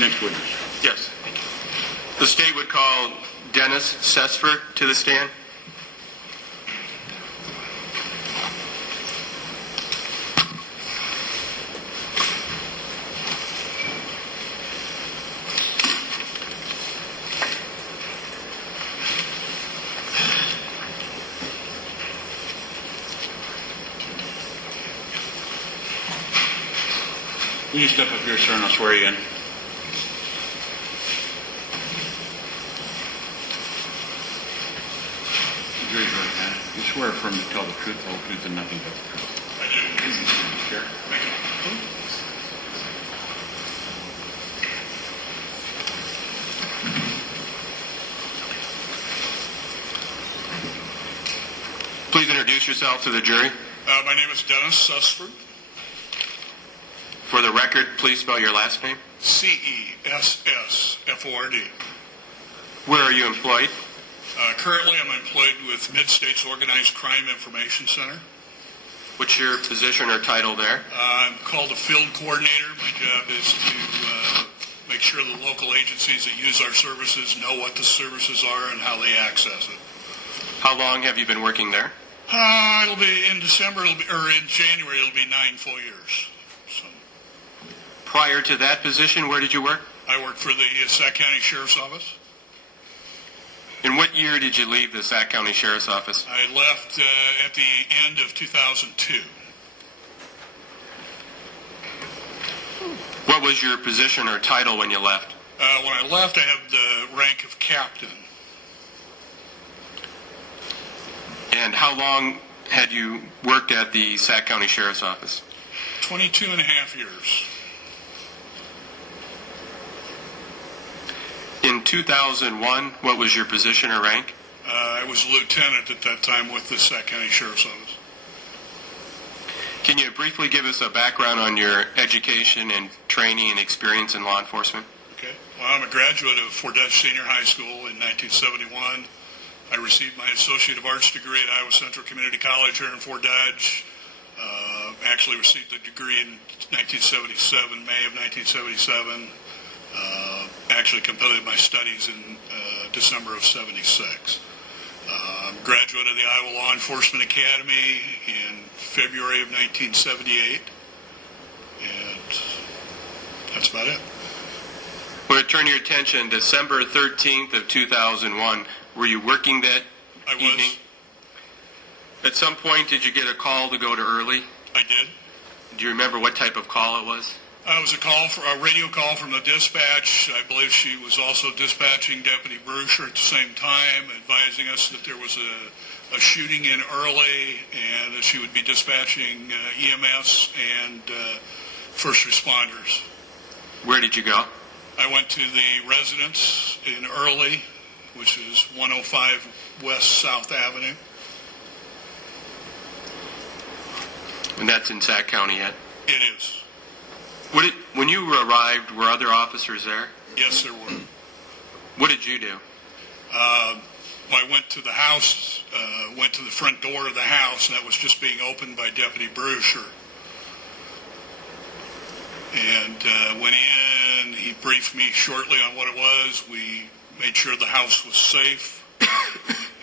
Next witness. Yes. The state would call Dennis Sesford to the stand. Will you step up here, sir, and I'll swear you in? Raise your right hand. You swear affirm to tell the truth, the whole truth, and nothing but the truth. I do. Chair. Please introduce yourself to the jury. My name is Dennis Sesford. For the record, please spell your last name. C-E-S-S-F-O-R-D. Where are you employed? Currently, I'm employed with Mid-States Organized Crime Information Center. What's your position or title there? I'm called a field coordinator. My job is to make sure the local agencies that use our services know what the services are and how they access it. How long have you been working there? It'll be in December, or in January, it'll be 9 full years. So, Prior to that position, where did you work? I work for the Sac County Sheriff's Office. In what year did you leave the Sac County Sheriff's Office? I left at the end of 2002. What was your position or title when you left? When I left, I had the rank of captain. And how long had you worked at the Sac County Sheriff's Office? 22 and a half years. In 2001, what was your position or rank? I was lieutenant at that time with the Sac County Sheriff's Office. Can you briefly give us a background on your education and training and experience in law enforcement? Okay. Well, I'm a graduate of Fort Dodge Senior High School in 1971. I received my Associate of Arts degree at Iowa Central Community College here in Fort Dodge. Actually received the degree in 1977, May of 1977. Actually completed my studies in December of 76. Graduate of the Iowa Law Enforcement Academy in February of 1978. And that's about it. I want to turn your attention December 13th of 2001. Were you working that evening? Was. At some point, did you get a call to go to early? I did. Do you remember what type of call it was? It was a radio call from the dispatch. I believe she was also dispatching Deputy Brusher at the same time, advising us that there was a shooting in Early and that she would be dispatching EMS and first responders. Where did you go? I went to the residence in Early, which is 105 West South Avenue. And that's in Sac County yet? It is. When you arrived, were other officers there? Yes, there were. What did you do? I went to the house, went to the front door of the house, and that was just being opened by Deputy Brusher. And went in, he briefed me shortly on what it was. We made sure the house was safe,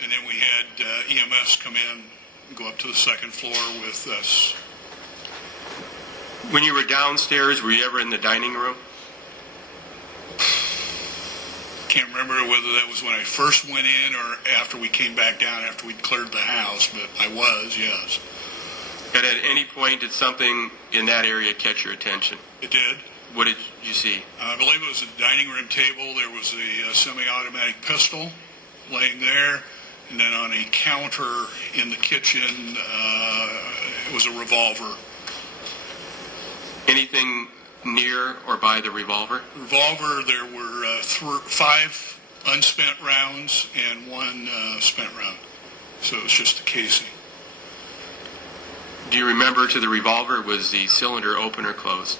and then we had EMS come in and go up to the second floor with us. When you were downstairs, were you ever in the dining room? Can't remember whether that was when I first went in or after we came back down after we'd cleared the house, but I was, yes. And at any point, did something in that area catch your attention? It did. What did you see? I believe it was a dining room table. There was a semi-automatic pistol laying there. And then on a counter in the kitchen, it was a revolver. Anything near or by the revolver? Revolver, there were 5 unspent rounds and 1 spent round. So it was just a casing. Do you remember to the revolver, was the cylinder open or closed?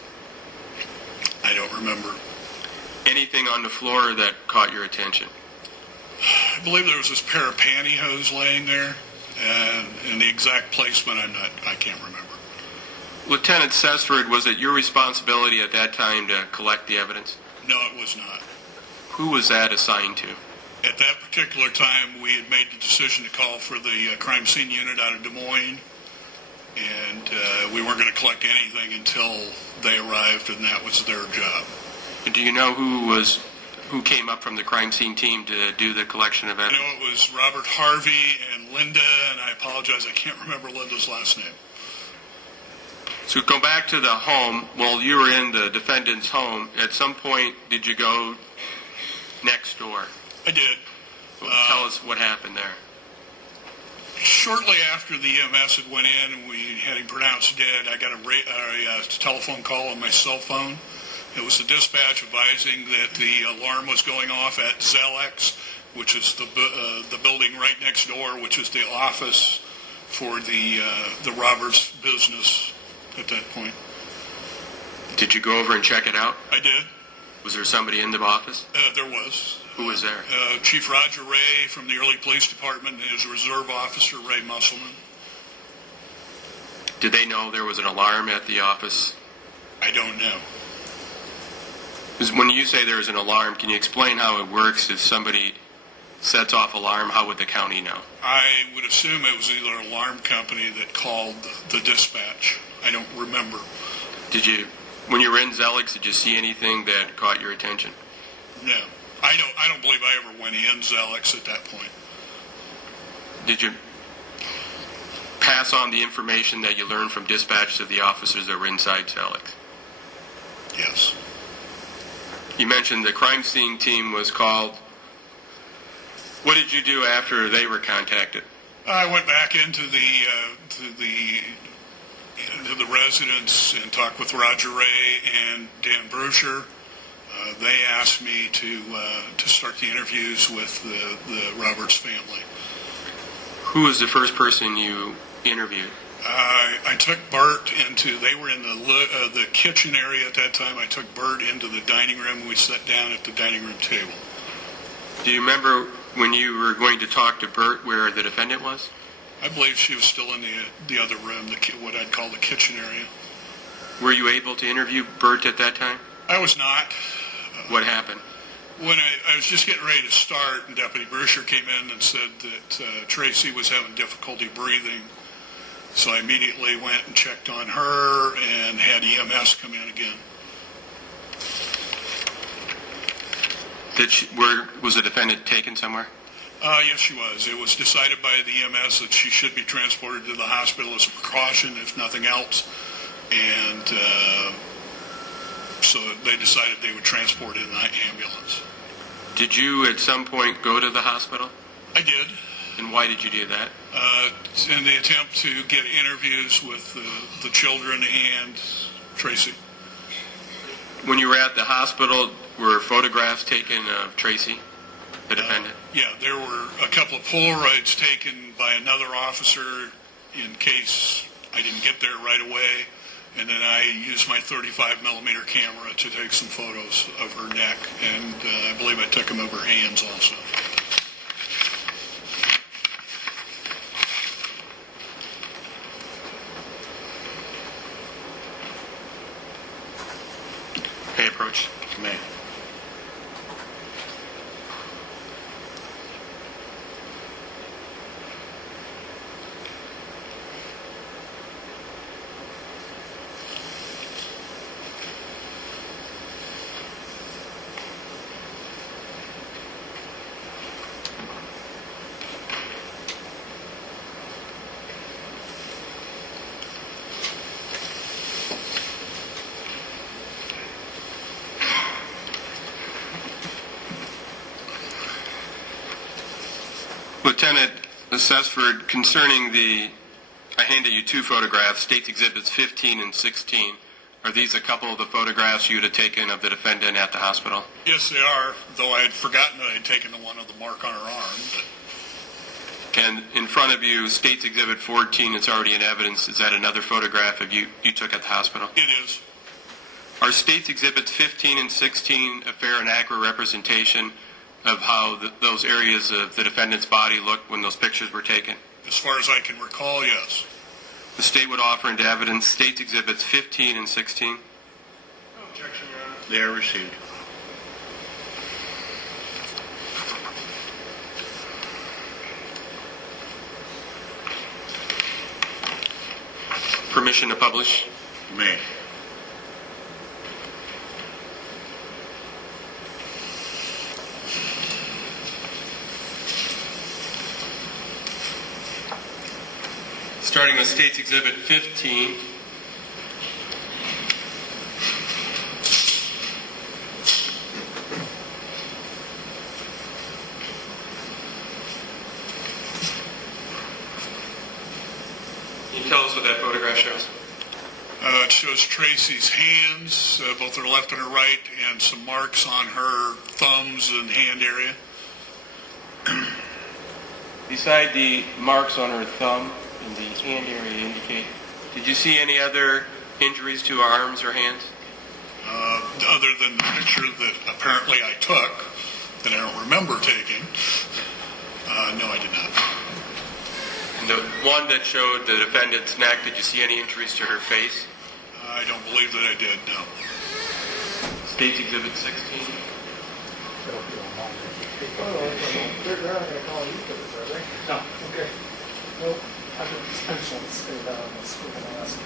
I don't remember. Anything on the floor that caught your attention? I believe there was this pair of pantyhose laying there, and the exact placement, I can't remember. Lieutenant Sesford, was it your responsibility at that time to collect the evidence? No, it was not. Who was that assigned to? At that particular time, we had made the decision to call for the crime scene unit out of Des Moines, and we weren't going to collect anything until they arrived, and that was their job. Do you know who came up from the crime scene team to do the collection of I evidence? know it was Robert Harvey and Linda, and I apologize, I can't remember Linda's last name. So go back to the home. Well, you were in the defendant's home. At some point, did you go next door? I did. Tell us what happened there. Shortly after the EMS had went in and we had him pronounced dead, I got a telephone call on my cell phone. It was the dispatch advising that the alarm was going off at Zelex, which is the building right next door, which is the office for the Roberts business at that point. Did you go over and check it out? I did. Was there somebody in the office? There was. Who was there? Chief Roger Ray from the Early Police Department and his reserve officer, Ray Musselman. Did they know there was an alarm at the office? I don't know. When you say there's an alarm, can you explain how it works? If somebody sets off alarm, how would the county know? I would assume it was either an alarm company that called the dispatch. I don't remember. When you were in Zelex, did you see anything that caught your attention? No. I don't believe I ever went in Zelex at that point. Did you pass on the information that you learned from dispatch to the officers that were inside Zelex? Yes. You mentioned the crime scene team was called. What did you do after they were contacted? I went back into the residence and talked with Roger Ray and Dan Bruscher. They asked me to start the interviews with the Roberts family. Who was the first person you interviewed? I took Bert they were in the kitchen area at that time. I took Bert into the dining room. We sat down at the dining room table. Do you remember when you were going to talk to Bert where the defendant was? I believe she was still in the other room, what I'd call the kitchen area. Were you able to interview Bert at that time? I was not. What happened? When I was just getting ready to start, and Deputy Bruscher came in and said that Tracy was having difficulty breathing. So I immediately went and checked on her and had EMS come in again. Was the defendant taken somewhere? Yes, she was. It was decided by the EMS that she should be transported to the hospital as a precaution, if nothing else. And so they decided they would transport her in the ambulance. Did you at some point go to the hospital? I did. And why did you do that? In the attempt to get interviews with the children and Tracy. When you were at the hospital, were photographs taken of Tracy, the defendant? Yeah, there were a couple of Polaroids taken by another officer in case I didn't get there right away. And then I used my 35 millimeter camera to take some photos of her neck. And I believe I took them of her hands also. May I approach? May. Lieutenant Assessford, concerning I handed you two photographs, State's Exhibits 15 and 16. Are these a couple of the photographs you would have taken of the defendant at the hospital? Yes, they are, though I had forgotten that I had taken the one of the mark on her arm. But And in front of you, State's Exhibit 14, it's already in evidence. Is that another photograph of you took at the hospital? it is. Are State's Exhibits 15 and 16 a fair and accurate representation of how those areas of the defendant's body looked when those pictures were taken? As far as I can recall, yes. The State would offer into evidence State's Exhibits 15 and 16. Objection, Your Honor. They are received. permission to publish? May. Starting with State's Exhibit 15. Can you tell us what that photograph shows? It shows Tracy's hands, both her left and her right, and some marks on her thumbs and hand area. Beside the marks on her thumb and the hand area indicate, did you see any other injuries to her arms or hands? Other than the picture that apparently I took, that I don't remember taking, no, I did not. And the one that showed the defendant's neck, did you see any injuries to her face? I don't believe that I did, no. State's Exhibit 16. They're not going to call you for this, are they? No. Okay. Nope. I just want to say that on this. We're going to ask.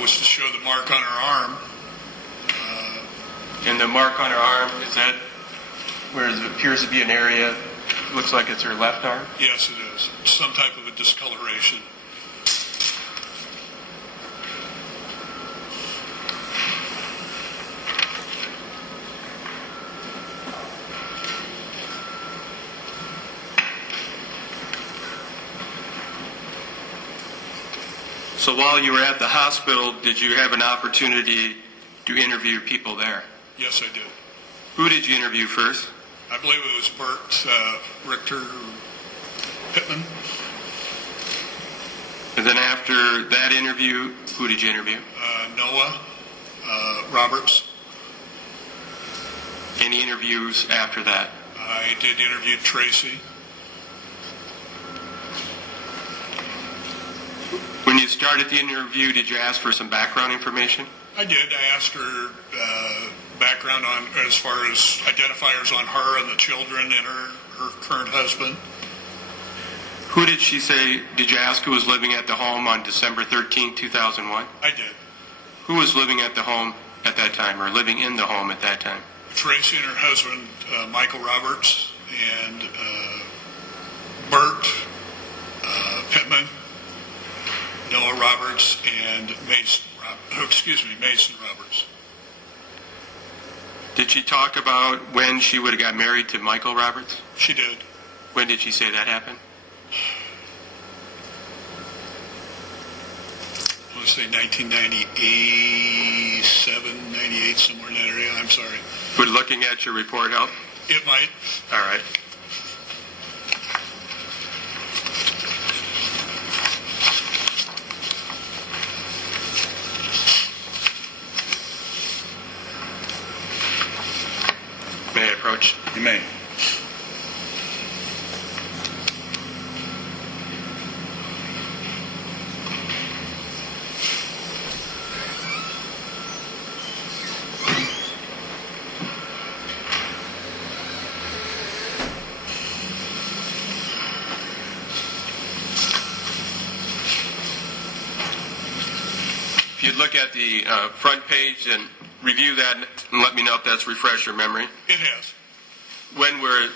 Was to show the mark on her arm. And the mark on her arm, is that where it appears to be an area, looks like it's her left arm? Yes, it is. Some type of a discoloration. So while you were at the hospital, did you have an opportunity to interview people there? Yes, I did. Who did you interview first? I believe it was Bert Richter Pittman. And then after that interview, who did you interview? Noah Roberts. Any interviews after that? I did interview Tracy. When you started the interview, did you ask for some background information? I did. I asked her background on, as far as identifiers on her and the children and her current husband. Who did she say, did you ask who was living at the home on December 13, 2001? I did. Who was living at the home at that time, or living in the home at that time? Tracy and her husband, Michael Roberts, and Bert Pittman, Noah Roberts, and Mason Roberts. Did she talk about when she would have got married to Michael Roberts? She did. When did she say that happened? I want to say 1997, 98, somewhere in that area. I'm sorry. Would looking at your report help? It might. All right. May I approach? You may. If you'd look at the front page and review that and let me know if that's refreshed your memory. It has. When were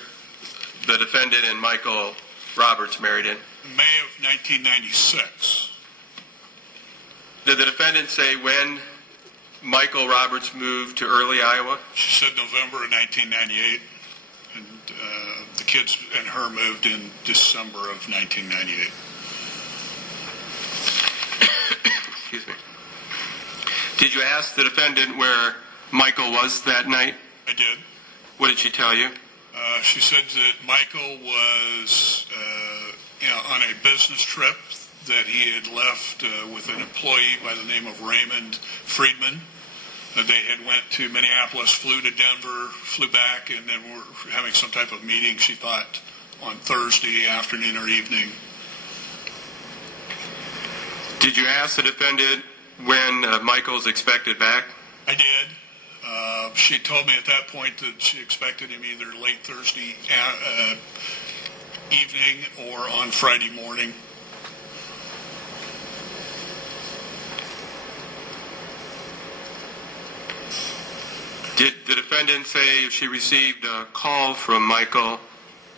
the defendant and Michael Roberts married in? May of 1996. Did the defendant say when Michael Roberts moved to Early, Iowa? She said November of 1998, and the kids and her moved in December of 1998. Excuse me. Did you ask the defendant where Michael was that night? I did. What did she tell you? She said that Michael was on a business trip that he had left with an employee by the name of Raymond Friedman. They had went to Minneapolis, flew to Denver, flew back, and then were having some type of meeting, she thought, on Thursday afternoon or evening. Did you ask the defendant when Michael's expected back? I did. She told me at that point that she expected him either late Thursday evening or on Friday morning. Did the defendant say if she received a call from Michael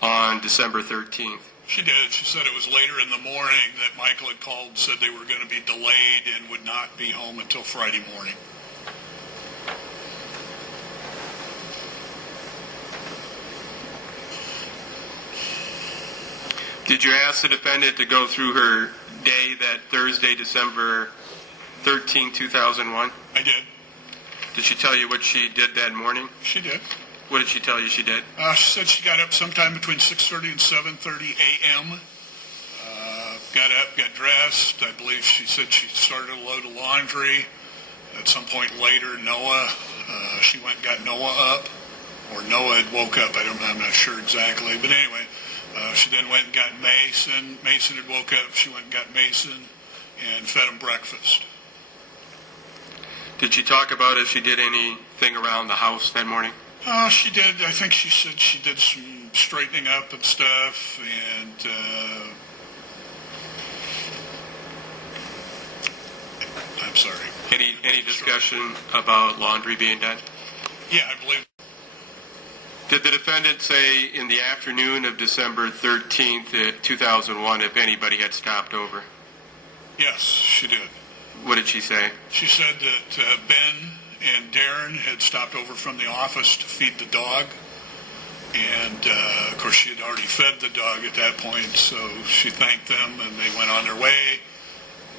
on December 13th? She did. She said it was later in the morning that Michael had called and said they were going to be delayed and would not be home until Friday morning. Did you ask the defendant to go through her day that Thursday, December 13, 2001? I did. Did she tell you what she did that morning? She did. What did she tell you she did? She said she got up sometime between 6:30 and 7:30 a.m. Got up, got dressed. I believe she said she started a load of laundry. At some point later, she went and got Noah up, or Noah had woke up. I'm not sure exactly. But anyway, she then went and got Mason. Mason had woke up. She went and got Mason and fed him breakfast. Did she talk about if she did anything around the house that morning? She did. I think she said she did some straightening up and stuff, and I'm sorry. Any discussion about laundry being done? Yeah, I believe. Did the defendant say in the afternoon of December 13th, 2001, if anybody had stopped over? Yes, she did. What did she say? She said that Ben and Darren had stopped over from the office to feed the dog. And, of course, she had already fed the dog at that point, so she thanked them, and they went on their way.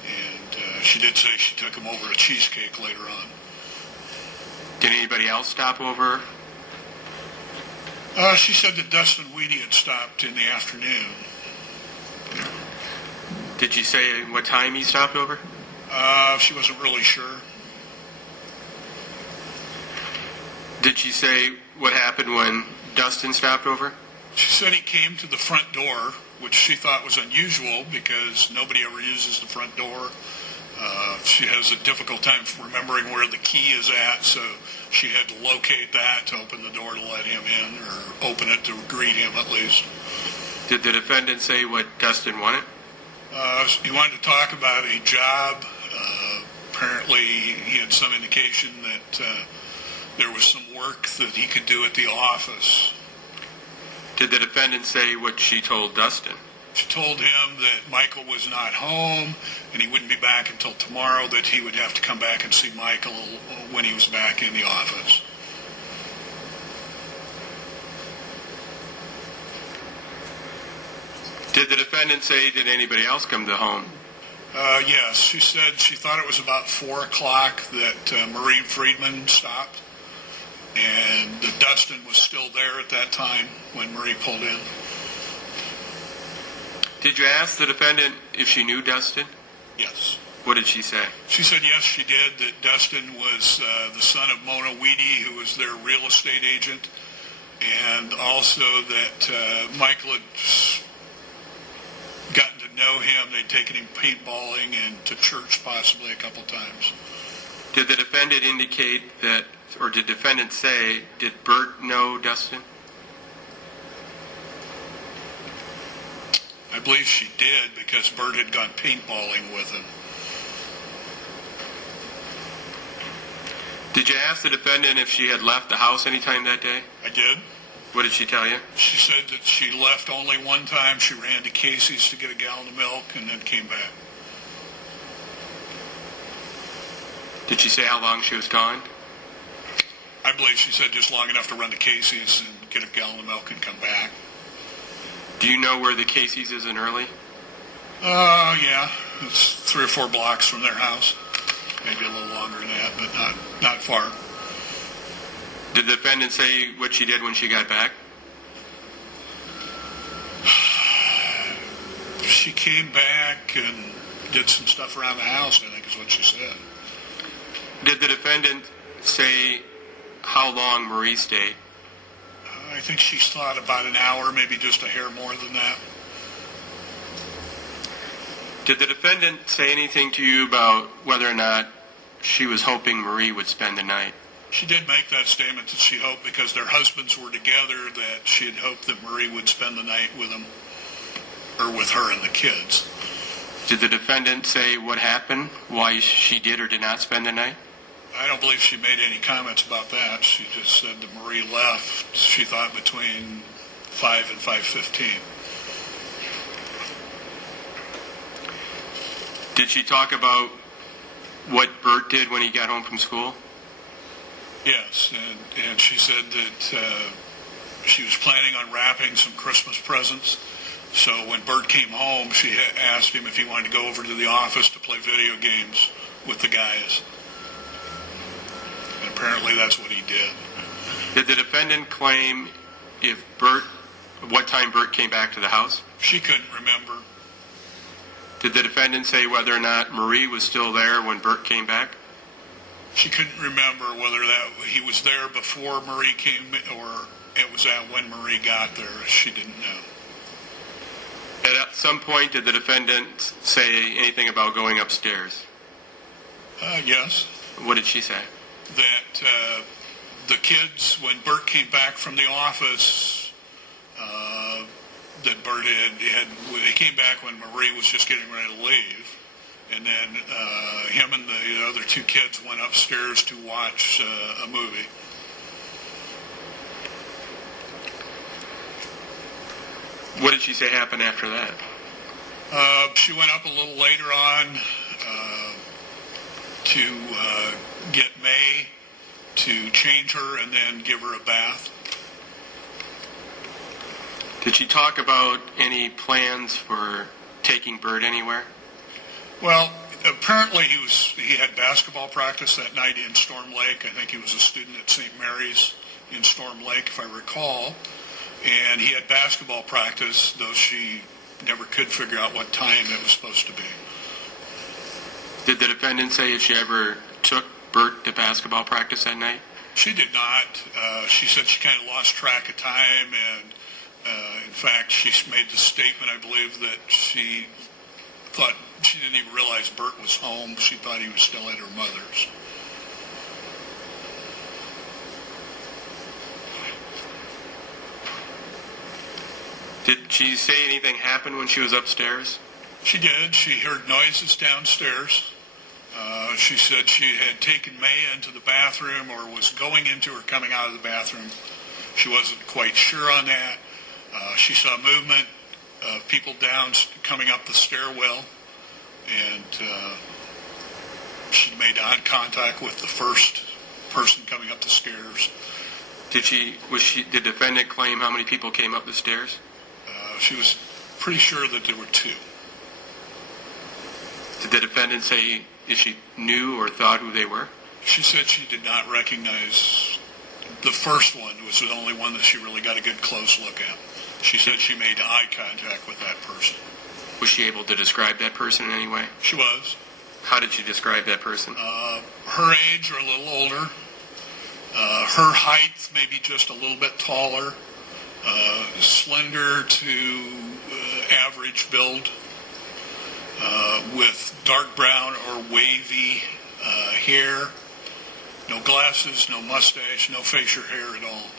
And she did say she took them over a cheesecake later on. Did anybody else stop over? She said that Dustin Weedy had stopped in the afternoon. Did she say what time he stopped over? She wasn't really sure. Did she say what happened when Dustin stopped over? She said he came to the front door, which she thought was unusual because nobody ever uses the front door. She has a difficult time remembering where the key is at, so she had to locate that to open the door to let him in, or open it to greet him at least. Did the defendant say what Dustin wanted? He wanted to talk about a job. Apparently he had some indication that there was some work that he could do at the office. Did the defendant say what she told Dustin? She told him that Michael was not home and he wouldn't be back until tomorrow, that he would have to come back and see Michael when he was back in the office. Did the defendant say, did anybody else come to home? Yes, she said she thought it was about 4 o'clock that Marie Friedman stopped, and that Dustin was still there at that time when Marie pulled in. Did you ask the defendant if she knew Dustin? Yes. What did she say? She said yes, she did, that Dustin was the son of Mona Weedy, who was their real estate agent, and also that Michael had gotten to know him. They'd taken him paintballing and to church possibly a couple times. Did the defendant indicate that, or did the defendant say, did Bert know Dustin? I believe she did, because Bert had gone paintballing with him. Did you ask the defendant if she had left the house anytime that day? I did. What did she tell you? She said that she left only one time. She ran to Casey's to get a gallon of milk and then came back. Did she say how long she was gone? I believe she said just long enough to run to Casey's and get a gallon of milk and come back. Do you know where the Casey's is in Early? Yeah. It's 3 or 4 blocks from their house. Maybe a little longer than that, but not far. Did the defendant say what she did when she got back? She came back and did some stuff around the house, I think is what she said. Did the defendant say how long Marie stayed? I think she thought about an hour, maybe just a hair more than that. Did the defendant say anything to you about whether or not she was hoping Marie would spend the night? She did make that statement that she hoped, because their husbands were together, that she had hoped that Marie would spend the night with them. or with her and the kids. Did the defendant say what happened, why she did or did not spend the night? I don't believe she made any comments about that. She just said that Marie left, she thought, between 5 and 5:15. Did she talk about what Bert did when he got home from school? Yes, and she said that she was planning on wrapping some Christmas presents. So when Bert came home, she asked him if he wanted to go over to the office to play video games with the guys. And apparently that's what he did. Did the defendant claim what time Bert came back to the house? She couldn't remember. Did the defendant say whether or not Marie was still there when Bert came back? She couldn't remember whether that he was there before Marie came or it was when Marie got there. She didn't know. At some point, did the defendant say anything about going upstairs? Yes. What did she say? That the kids, when Bert came back from the office, that Bert he came back when Marie was just getting ready to leave. And then him and the other two kids went upstairs to watch a movie. What did she say happened after that? She went up a little later on to get May to change her and then give her a bath. Did she talk about any plans for taking Bert anywhere? Well, apparently he had basketball practice that night in Storm Lake. I think he was a student at St. Mary's in Storm Lake, if I recall. And he had basketball practice, though she never could figure out what time it was supposed to be. Did the defendant say if she ever took Bert to basketball practice that night? She did not. She said she kind of lost track of time, and in fact, she made the statement, I believe, that she thought she didn't even realize Bert was home. She thought he was still at her mother's. Did she say anything happened when she was upstairs? She did. She heard noises downstairs. She said she had taken May into the bathroom or was going into or coming out of the bathroom. She wasn't quite sure on that. She saw movement of people down coming up the stairwell, and she made eye contact with the first person coming up the stairs. Did the defendant claim how many people came up the stairs? She was pretty sure that there were two. Did the defendant say if she knew or thought who they were? She said she did not recognize the first one. It was the only one that she really got a good close look at. She said she made eye contact with that person. Was she able to describe that person in any way? She was. How did she describe that person? Her age or a little older. Her height maybe just a little bit taller. Slender to average build. With dark brown or wavy hair. No glasses, no mustache, no facial hair at all.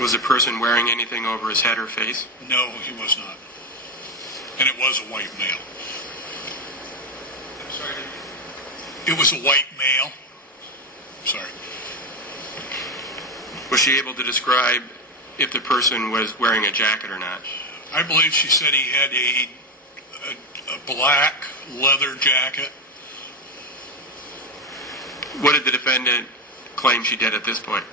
Was the person wearing anything over his head or face? No, he was not. And it was a white male. I'm sorry. It was a white male. Sorry. Was she able to describe if the person was wearing a jacket or not? I believe she said he had a black leather jacket. What did the defendant claim she did at this point?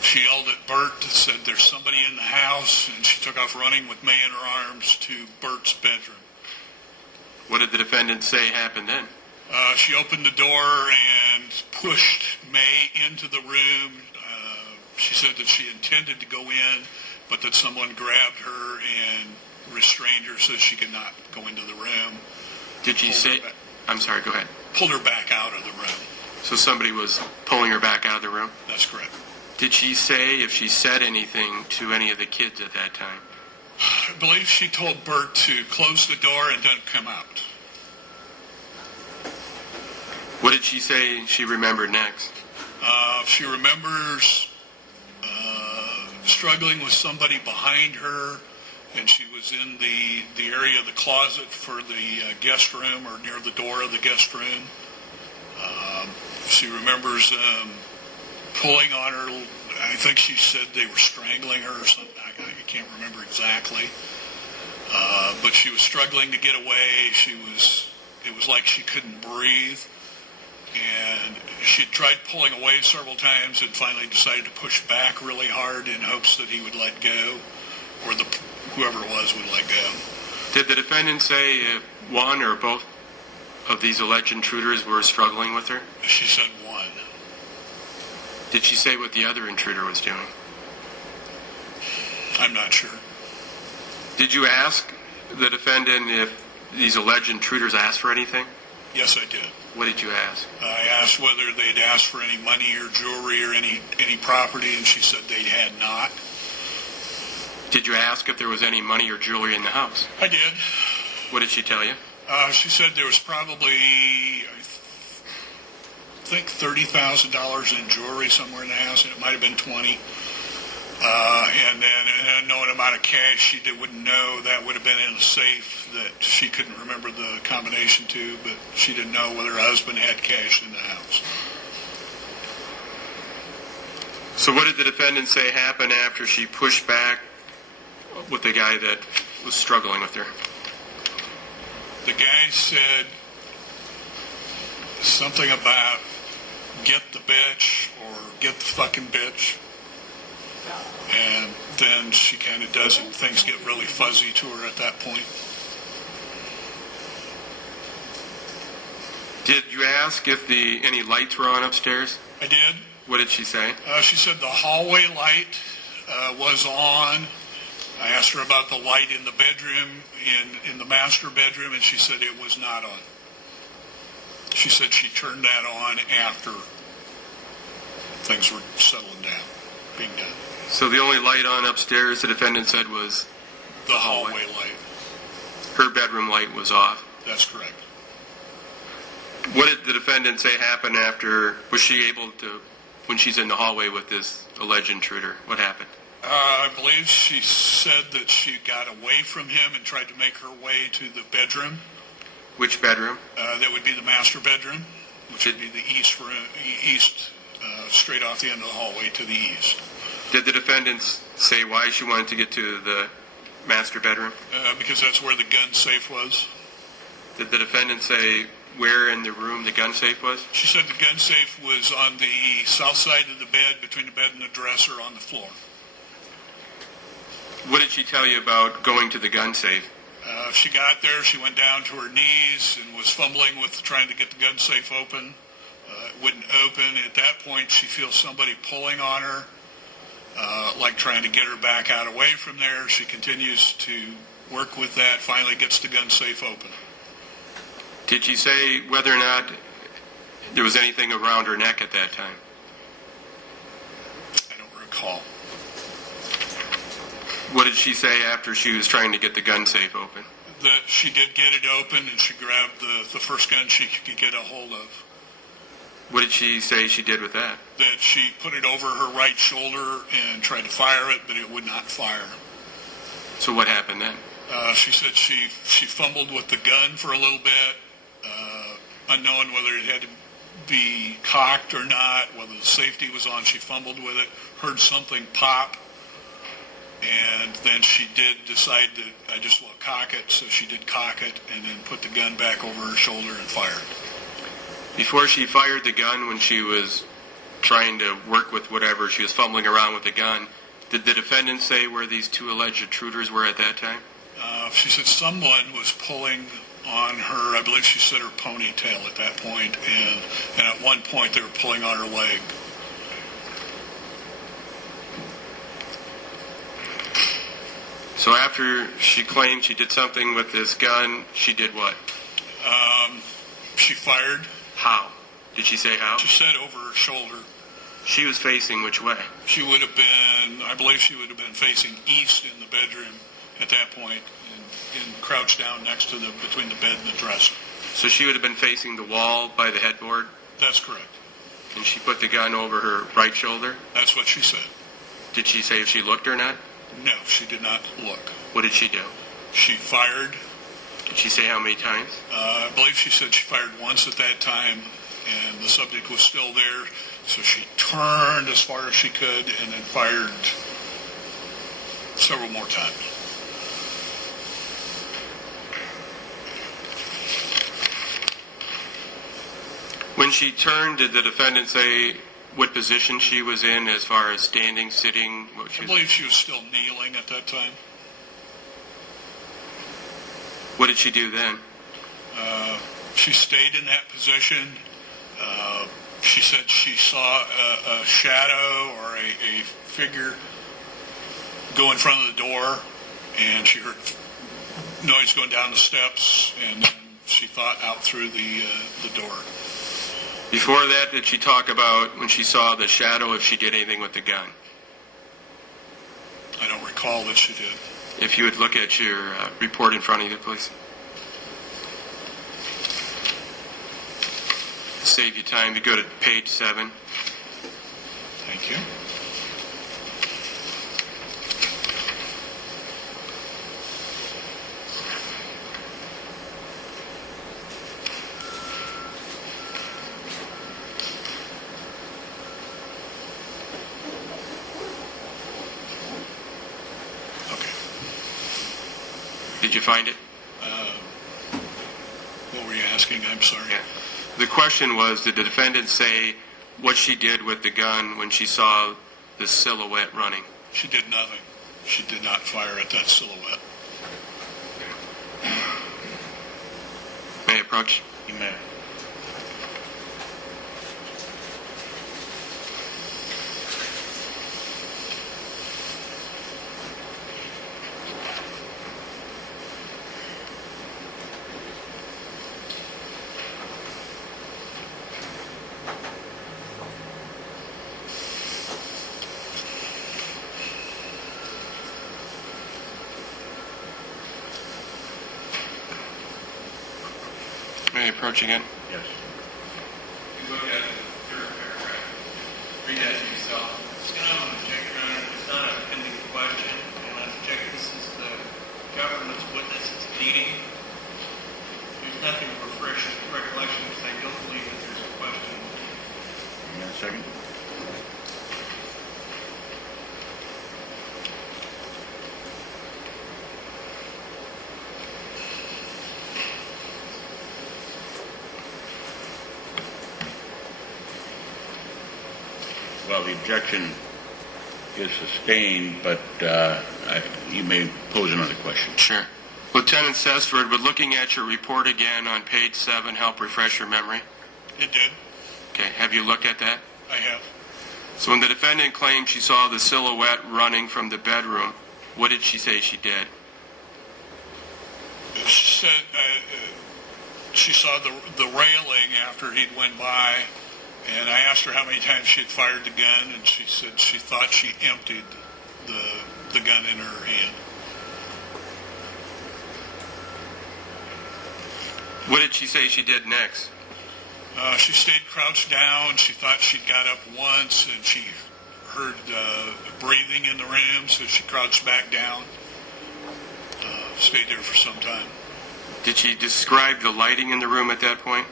She yelled at Bert, said there's somebody in the house, and she took off running with May in her arms to Bert's bedroom. What did the defendant say happened then? She opened the door and pushed May into the room. She said that she intended to go in, but that someone grabbed her and restrained her so she could not go into the room. Did she say... I'm sorry, go ahead. Pulled her back out of the room. So somebody was pulling her back out of the room? That's correct. Did she say if she said anything to any of the kids at that time? I believe she told Bert to close the door and don't come out. What did she say she remembered next? She remembers struggling with somebody behind her and she was in the area of the closet for the guest room, or near the door of the guest room. She remembers pulling on her. I think she said they were strangling her or something. I can't remember exactly. But she was struggling to get away. It was like she couldn't breathe. And she tried pulling away several times and finally decided to push back really hard in hopes that he would let go, or whoever it was would let go. Did the defendant say one or both of these alleged intruders were struggling with her? She said one. Did she say what the other intruder was doing? I'm not sure. Did you ask the defendant if these alleged intruders asked for anything? Yes, I did. What did you ask? I asked whether they'd asked for any money or jewelry or any property, and she said they had not. Did you ask if there was any money or jewelry in the house? I did. What did she tell you? She said there was probably, I think, $30,000 in jewelry somewhere in the house, and it might have been 20. And then an unknown amount of cash she wouldn't know. That would have been in a safe that she couldn't remember the combination to, but she didn't know whether her husband had cash in the house. So what did the defendant say happened after she pushed back with the guy that was struggling with her? The guy said something about get the bitch or get the fucking bitch. And then she kind of does, and things get really fuzzy to her at that point. Did you ask if any lights were on upstairs? I did. What did she say? She said the hallway light was on. I asked her about the light in the bedroom, in the master bedroom, and she said it was not on. She said she turned that on after things were settling down, being done. So the only light on upstairs, the defendant said, was the hallway light. Her bedroom light was off. That's correct. What did the defendant say happened after? Was she able to, when she's in the hallway with this alleged intruder, what happened? I believe she said that she got away from him and tried to make her way to the bedroom. Which bedroom? That would be the master bedroom, which would be the east room, straight off the end of the hallway to the east. Did the defendant say why she wanted to get to the master bedroom? Because that's where the gun safe was. Did the defendant say where in the room the gun safe was? She said the gun safe was on the south side of the bed, between the bed and the dresser on the floor. What did she tell you about going to the gun safe? She got there, she went down to her knees and was fumbling with trying to get the gun safe open. It wouldn't open. At that point, she feels somebody pulling on her, like trying to get her back out away from there. She continues to work with that, finally gets the gun safe open. Did she say whether or not there was anything around her neck at that time? I don't recall. What did she say after she was trying to get the gun safe open? That she did get it open and she grabbed the first gun she could get a hold of. What did she say she did with that? That she put it over her right shoulder and tried to fire it, but it would not fire. So what happened then? She said she fumbled with the gun for a little bit, unknowing whether it had to be cocked or not, whether the safety was on. She fumbled with it, heard something pop, and then she did decide that I just will cock it, so she did cock it and then put the gun back over her shoulder and fired. Before she fired the gun, when she was trying to work with whatever, she was fumbling around with the gun, did the defendant say where these two alleged intruders were at that time? She said someone was pulling on her, I believe she said her ponytail at that point, and at one point they were pulling on her leg. So after she claimed she did something with this gun, she did what? She fired. How? Did she say how? She said over her shoulder. She was facing which way? She would have been, I believe she would have been facing east in the bedroom at that point, and crouched down next to between the bed and the dresser. So she would have been facing the wall by the headboard? That's correct. And she put the gun over her right shoulder? That's what she said. Did she say if she looked or not? No, she did not look. What did she do? She fired. Did she say how many times? I believe she said she fired once at that time, and the subject was still there, so she turned as far as she could and then fired several more times. When she turned, did the defendant say what position she was in as far as standing, sitting? What she I was... believe she was still kneeling at that time. What did she do then? She stayed in that position. She said she saw a shadow or a figure go in front of the door, and she heard noise going down the steps, and then she thought out through the door. Before that, did she talk about when she saw the shadow, if she did anything with the gun? I don't recall that she did. If you would look at your report in front of you, please. Save you time. You go to page 7. Thank you. Okay. Did you find it? What were you asking? I'm sorry. Yeah. The question was, did the defendant say what she did with the gun when she saw the silhouette running? She did nothing. She did not fire at that silhouette. May I approach? You may. May I approach again? Yes. You look at the third paragraph. Read that to yourself. I'm going to check, Your Honor. It's not a pending question. And I'm checking. This is the government's witness's pleading. There's nothing to refresh recollection because I don't believe that there's a question. You got a second? Well, the objection is sustained, but you may pose another question. Sure. Lieutenant Sesford, would looking at your report again on page 7 help refresh your memory? It did. Okay. Have you looked at that? I have. So when the defendant claimed she saw the silhouette running from the bedroom, what did she say she did? She said she saw the railing after he'd went by, and I asked her how many times she had fired the gun, and she said she thought she emptied the gun in her hand. What did she say she did next? She stayed crouched down. She thought she'd got up once, and she heard breathing in the room, so she crouched back down. Stayed there for some time. Did she describe the lighting in the room at that point?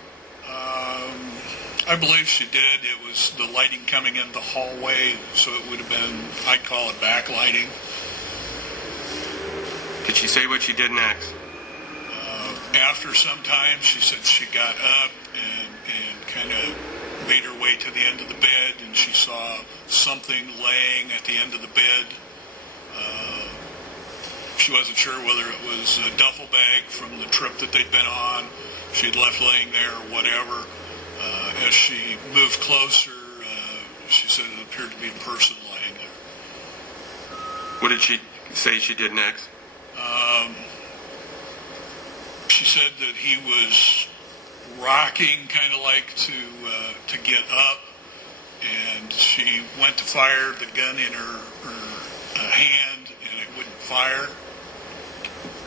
I believe she did. It was the lighting coming in the hallway, so it would have been, I'd call it backlighting. Did she say what she did next? After some time, she said she got up and kind of made her way to the end of the bed, and she saw something laying at the end of the bed. She wasn't sure whether it was a duffel bag from the trip that they'd been on, she'd left laying there or whatever. As she moved closer, she said it appeared to be a person laying there. What did she say she did next? She said that he was rocking, kind of like to get up, and she went to fire the gun in her hand, and it wouldn't fire.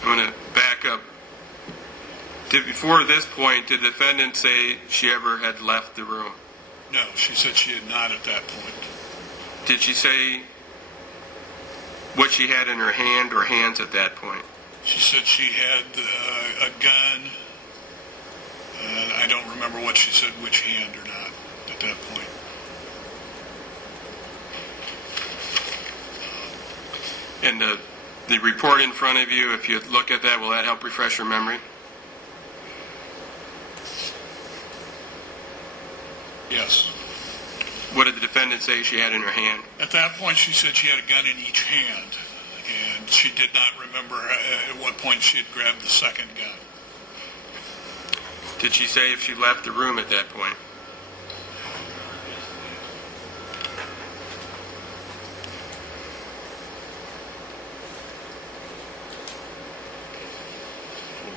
I'm going to back up. Before this point, did the defendant say she ever had left the room? No, she said she had not at that point. Did she say what she had in her hand or hands at that point. She said she had a gun. I don't remember what she said, which hand or not, at that point. And the report in front of you, if you look at that, will that help refresh your memory? Yes. What did the defendant say she had in her hand? At that point, she said she had a gun in each hand, and she did not remember at what point she had grabbed the second gun. Did she say if she left the room at that point?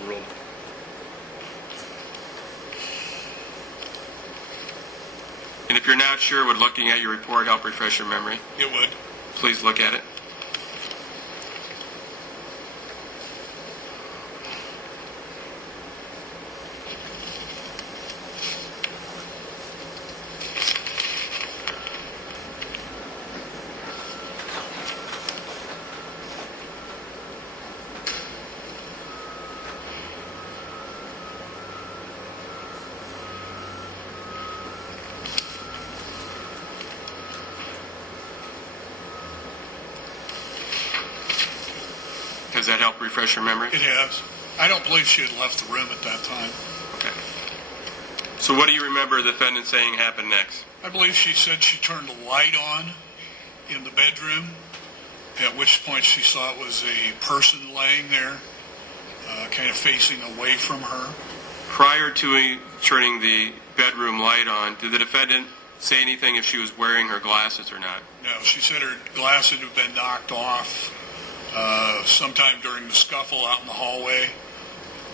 Overruled. And if you're not sure, would looking at your report help refresh your memory? It would. Please look at it. Does that help refresh your memory? It has. I don't believe she had left the room at that time. Okay. So what do you remember the defendant saying happened next? I believe she said she turned the light on in the bedroom, at which point she saw it was a person laying there, kind of facing away from her. Prior to turning the bedroom light on, did the defendant say anything if she was wearing her glasses or not? No, she said her glasses had been knocked off sometime during the scuffle out in the hallway,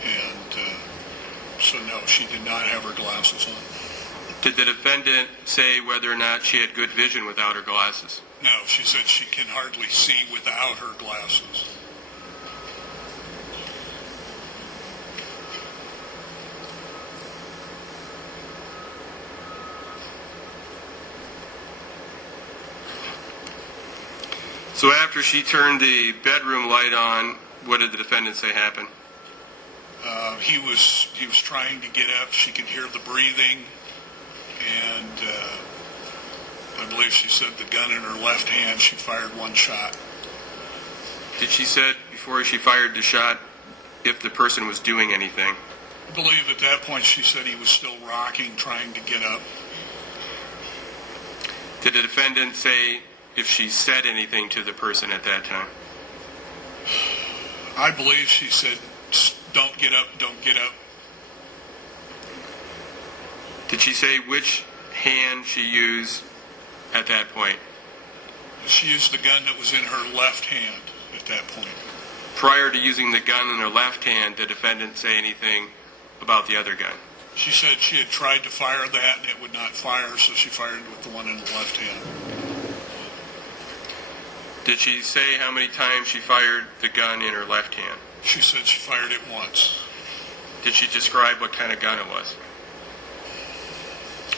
and so no, she did not have her glasses on. Did the defendant say whether or not she had good vision without her glasses? No, she said she can hardly see without her glasses. So after she turned the bedroom light on, what did the defendant say happened? He was trying to get up. She could hear the breathing, and I believe she said the gun in her left hand. She fired one shot. Did she say before she fired the shot if the person was doing anything? I believe at that point she said he was still rocking, trying to get up. Did the defendant say if she said anything to the person at that time? I believe she said, "Don't get up, don't get up." Did she say which hand she used at that point? She used the gun that was in her left hand at that point. Prior to using the gun in her left hand, did the defendant say anything about the other gun? She said she had tried to fire that and it would not fire, so she fired with the one in the left hand. Did she say how many times she fired the gun in her left hand? She said she fired it once. Did she describe what kind of gun it was?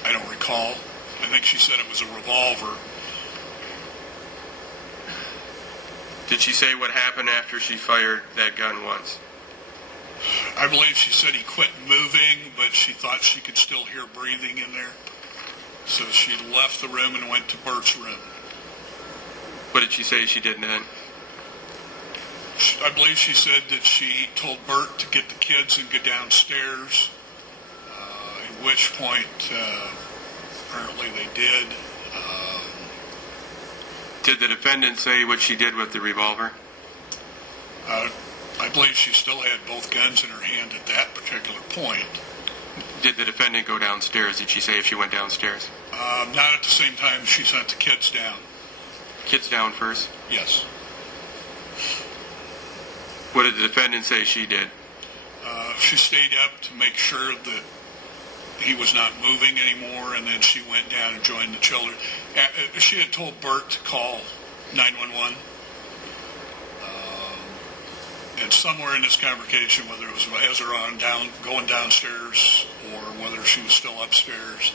I don't recall. I think she said it was a revolver. Did she say what happened after she fired that gun once? I believe she said he quit moving, but she thought she could still hear breathing in there. So she left the room and went to Bert's room. What did she say she did then? I believe she said that she told Bert to get the kids and go downstairs, at which point apparently they did. Did the defendant say what she did with the revolver? I believe she still had both guns in her hand at that particular point. Did the defendant go downstairs? Did she say if she went downstairs? Not at the same time she sent the kids down. Kids down first? Yes. What did the defendant say she did? She stayed up to make sure that he was not moving anymore, and then she went down and joined the children. She had told Bert to call 911. And somewhere in this conversation, whether it was Ezra going downstairs or whether she was still upstairs,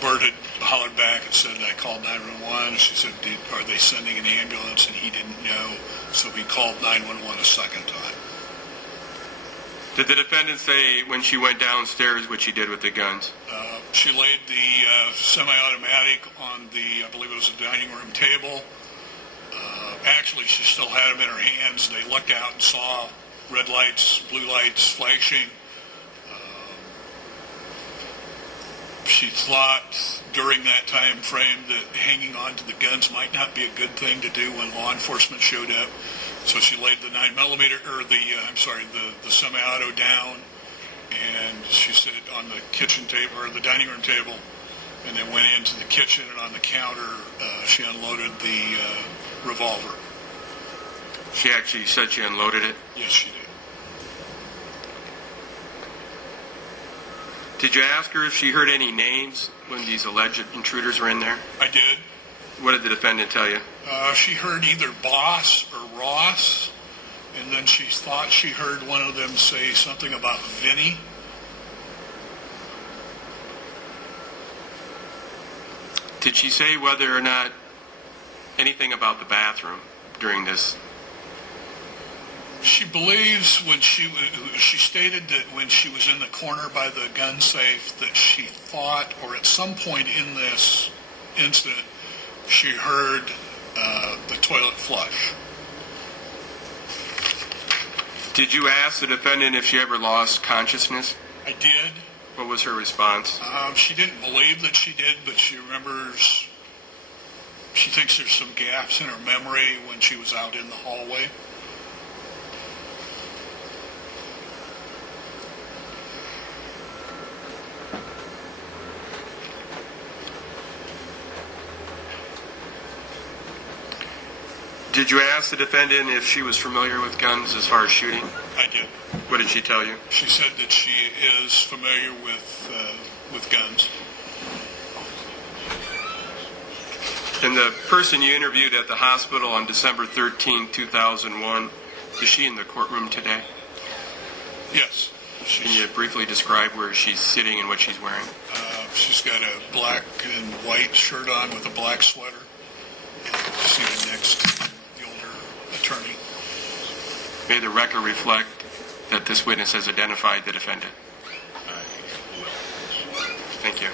Bert had hollered back and said, I called 911. She said, are they sending an ambulance? And he didn't know, so he called 911 a second time. Did the defendant say when she went downstairs what she did with the guns? She laid the semi-automatic on the, I believe it was a dining room table. Actually, she still had them in her hands. They looked out and saw red lights, blue lights flashing. She thought during that time frame that hanging on to the guns might not be a good thing to do when law enforcement showed up. So she laid the 9mm, or the semi-auto down, and she set it on the kitchen table, or the dining room table, and then went into the kitchen, and on the counter, she unloaded the revolver. She actually said she unloaded it? Yes, she did. Did you ask her if she heard any names when these alleged intruders were in there? I did. What did the defendant tell you? She heard either Boss or Ross, and then she thought she heard one of them say something about Vinny. Did she say whether or not anything about the bathroom during this? She believes when she stated that when she was in the corner by the gun safe that she thought, or at some point in this incident, she heard the toilet flush. Did you ask the defendant if she ever lost consciousness? I did. What was her response? She didn't believe that she did, but she remembers, she thinks there's some gaps in her memory when she was out in the hallway. Did you ask the defendant if she was familiar with guns as far as shooting? I did. What did she tell you? She said that she is familiar with guns. And the person you interviewed at the hospital on December 13, 2001, is she in the courtroom today? Yes. Can you briefly describe where she's sitting and what she's wearing? She's got a black and white shirt on with a black sweater. Seated next to the older attorney. May the record reflect that this witness has identified the defendant. Thank you.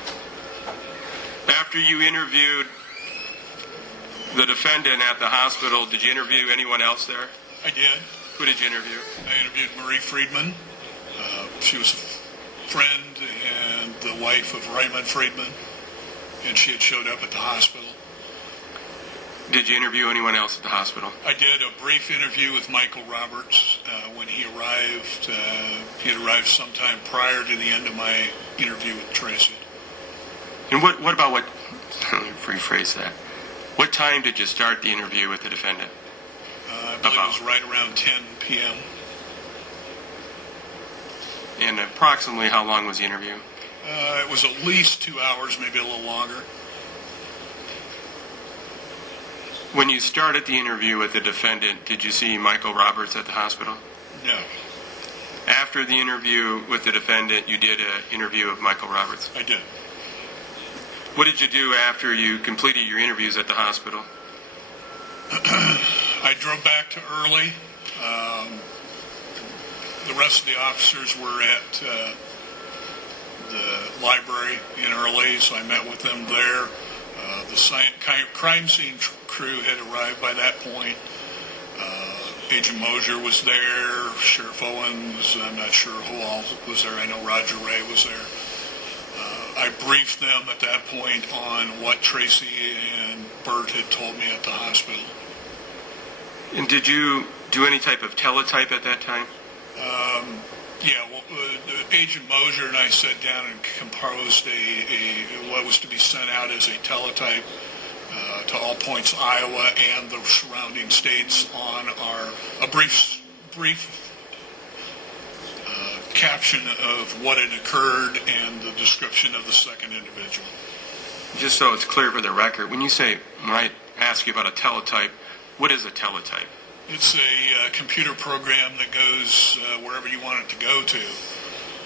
After you interviewed the defendant at the hospital, did you interview anyone else there? I did. Who did you interview? I interviewed Marie Friedman. She was a friend and the wife of Raymond Friedman, and she had showed up at the hospital. Did you interview anyone else at the hospital? I did a brief interview with Michael Roberts when he arrived. He had arrived sometime prior to the end of my interview with Tracy. And what about what, let me rephrase that. What time did you start the interview with the defendant? I believe it was right around 10 p.m. And approximately how long was the interview? It was at least 2 hours, maybe a little longer. When you started the interview with the defendant, did you see Michael Roberts at the hospital? No. After the interview with the defendant, you did an interview of Michael Roberts? I did. What did you do after you completed your interviews at the hospital? I drove back to Early. The rest of the officers were at the library in Early, so I met with them there. The crime scene crew had arrived by that point. Agent Mosier was there, Sheriff Owens, I'm not sure who all was there. I know Roger Ray was there. I briefed them at that point on what Tracy and Bert had told me at the hospital. And did you do any type of teletype at that time? Yeah, well, Agent Mosier and I sat down and composed what was to be sent out as a teletype to All Points, Iowa, and the surrounding states on a brief caption of what had occurred and the description of the second individual. Just so it's clear for the record, when I ask you about a teletype, what is a teletype? It's a computer program that goes wherever you want it to go to.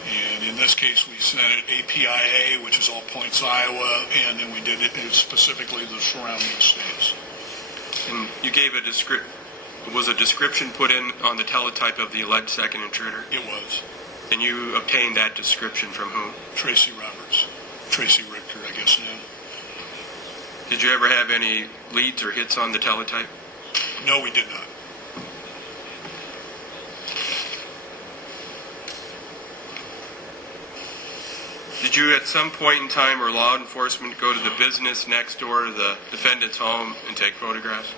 And in this case, we sent it APIA, which is All Points, Iowa, and then we did it specifically the surrounding states. And you gave a was a description put in on the teletype of the alleged second intruder? It was. And you obtained that description from whom? Tracy Roberts. Tracy Richter, I guess now. Did you ever have any leads or hits on the teletype? No, we did not. Did you at some point in time or law enforcement go to the business next door to the defendant's home and take photographs?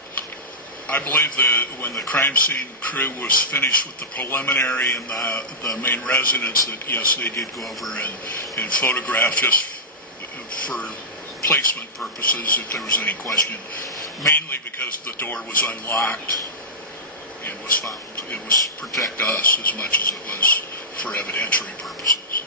I believe that when the crime scene crew was finished with the preliminary and the main residence, that yes, they did go over and photograph just for placement purposes if there was any question, mainly because the door was unlocked and was found. It was protect us as much as it was for evidentiary purposes.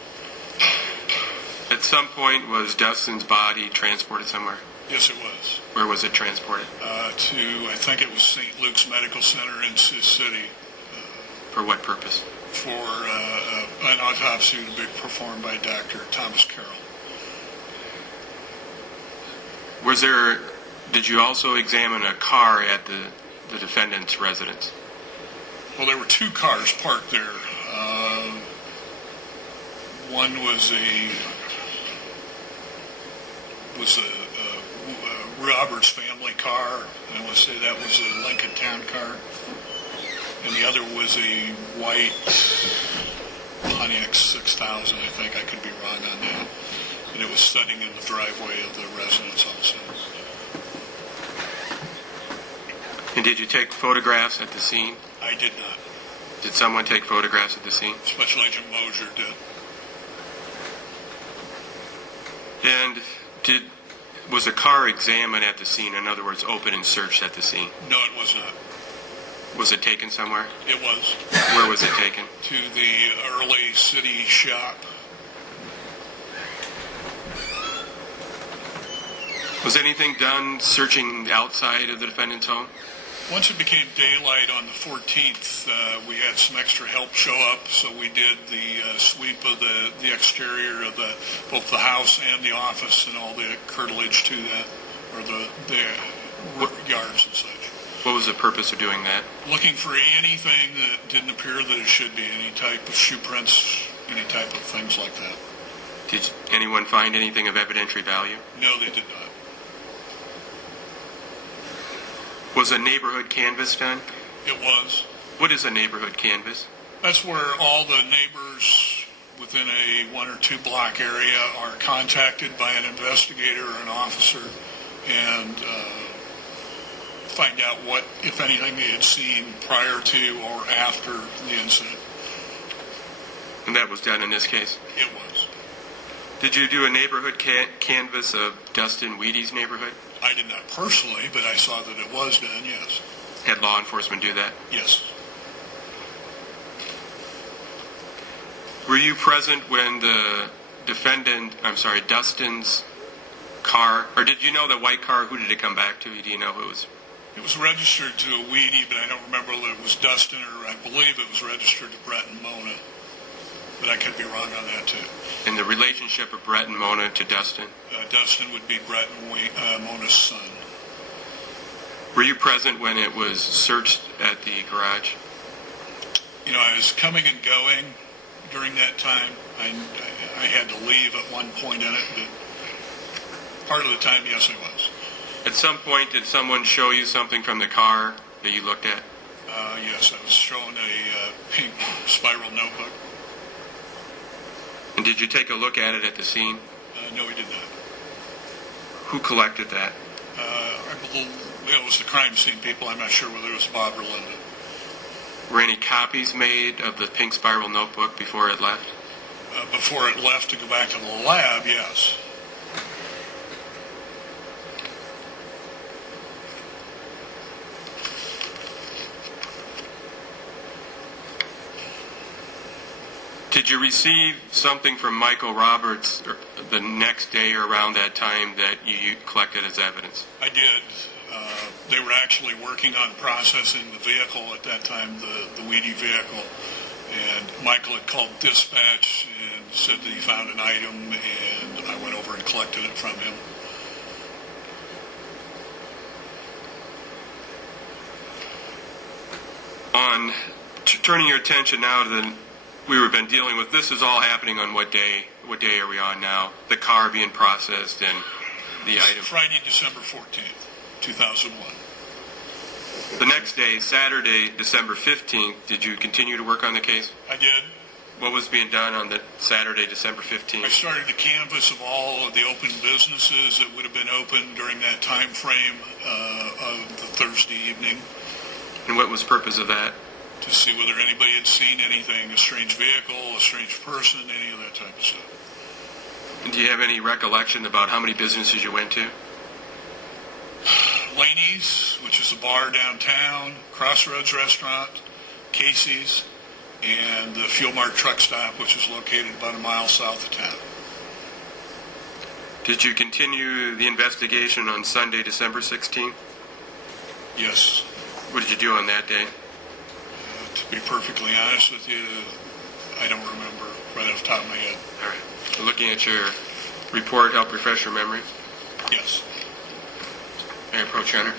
At some point, was Dustin's body transported somewhere? Yes, it was. Where was it transported? To, I think it was St. Luke's Medical Center in Sioux City. For what purpose? For an autopsy to be performed by Dr. Thomas Carroll. Did you also examine a car at the defendant's residence? Well, there were two cars parked there. One was a Roberts family car. I want to say that was a Lincoln Town car. And the other was a white Pontiac 6000, I think. I could be wrong on that. And it was sitting in the driveway of the residence also. And did you take photographs at the scene? I did not. Did someone take photographs at the scene? Special Agent Mosier did. And was a car examined at the scene? In other words, opened and searched at the scene? No, it was not. Was it taken somewhere? It was. Where was it taken? To the early city shop. Was anything done searching outside of the defendant's home? Once it became daylight on the 14th, we had some extra help show up, so we did the sweep of the exterior of both the house and the office and all the curtilage to that, or the yards and such. What was the purpose of doing that? Looking for anything that didn't appear that it should be, any type of shoe prints, any type of things like that. Did anyone find anything of evidentiary value? No, they did not. Was a neighborhood canvass done? It was. What is a neighborhood canvass? That's where all the neighbors within a 1 or 2 block area are contacted by an investigator or an officer and find out what, if anything, they had seen prior to or after the incident. And that was done in this case? It was. Did you do a neighborhood canvass of Dustin Wheaty's neighborhood? I did not personally, but I saw that it was done, yes. Had law enforcement do that? Yes. Were you present when the Dustin's car, or did you know the white car, who did it come back to? Do you know who it was? It was registered to a Wheaty, but I don't remember whether it was Dustin or I believe it was registered to Brett and Mona. But I could be wrong on that too. And the relationship of Brett and Mona to Dustin? Dustin would be Brett and Mona's son. Were you present when it was searched at the garage? You know, I was coming and going during that time. I had to leave at one point in it, but part of the time, yes, I was. At some point, did someone show you something from the car that you looked at? Yes, I was shown a pink spiral notebook. And did you take a look at it at the scene? No, we did not. Who collected that? I believe it was the crime scene people. I'm not sure whether it was Bob or Linda. Were any copies made of the pink spiral notebook before it left? Before it left to go back to the lab, yes. Did you receive something from Michael Roberts the next day or around that time that you collected as evidence? I did. They were actually working on processing the vehicle at that time, the Wheaty vehicle, And Michael had called dispatch and said that he found an item, and I went over and collected it from him. On turning your attention now to we've been dealing with, this is all happening on what day? What day are we on now? The car being processed and the item. Friday, December 14th, 2001. The next day, Saturday, December 15th, did you continue to work on the case? I did. What was being done on the Saturday, December I 15th? started the canvass of all of the open businesses that would have been open during that time frame of the Thursday evening And what was the purpose of that? to see whether anybody had seen anything, a strange vehicle, a strange person, any of that type of stuff. And do you have any recollection about how many businesses you went to? Laney's, which is a bar downtown, Crossroads Restaurant, Casey's, and the Fuel Mart truck stop, which is located about a mile south of town. Did you continue the investigation on Sunday, December 16th? Yes. What did you do on that day? To be perfectly honest with you, I don't remember right off the top of my head. All right. Looking at your report, help refresh your memory. Yes. May I approach, Your Honor?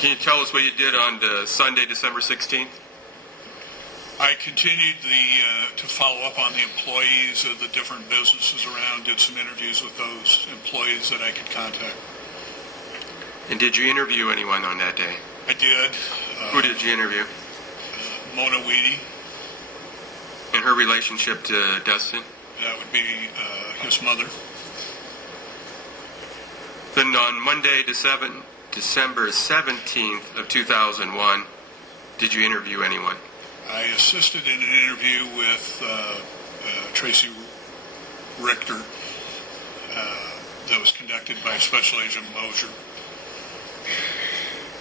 Can you tell us what you did on Sunday, December 16th? I continued to follow up on the employees of the different businesses around, did some interviews with those employees that I could contact. And did you interview anyone on that day? I did. Who did you interview? Mona Weedy, And her relationship to Dustin? that would be his mother. Then on Monday, December 17th of 2001, did you interview anyone? I assisted in an interview with Tracy Richter that was conducted by Special Agent Mosier.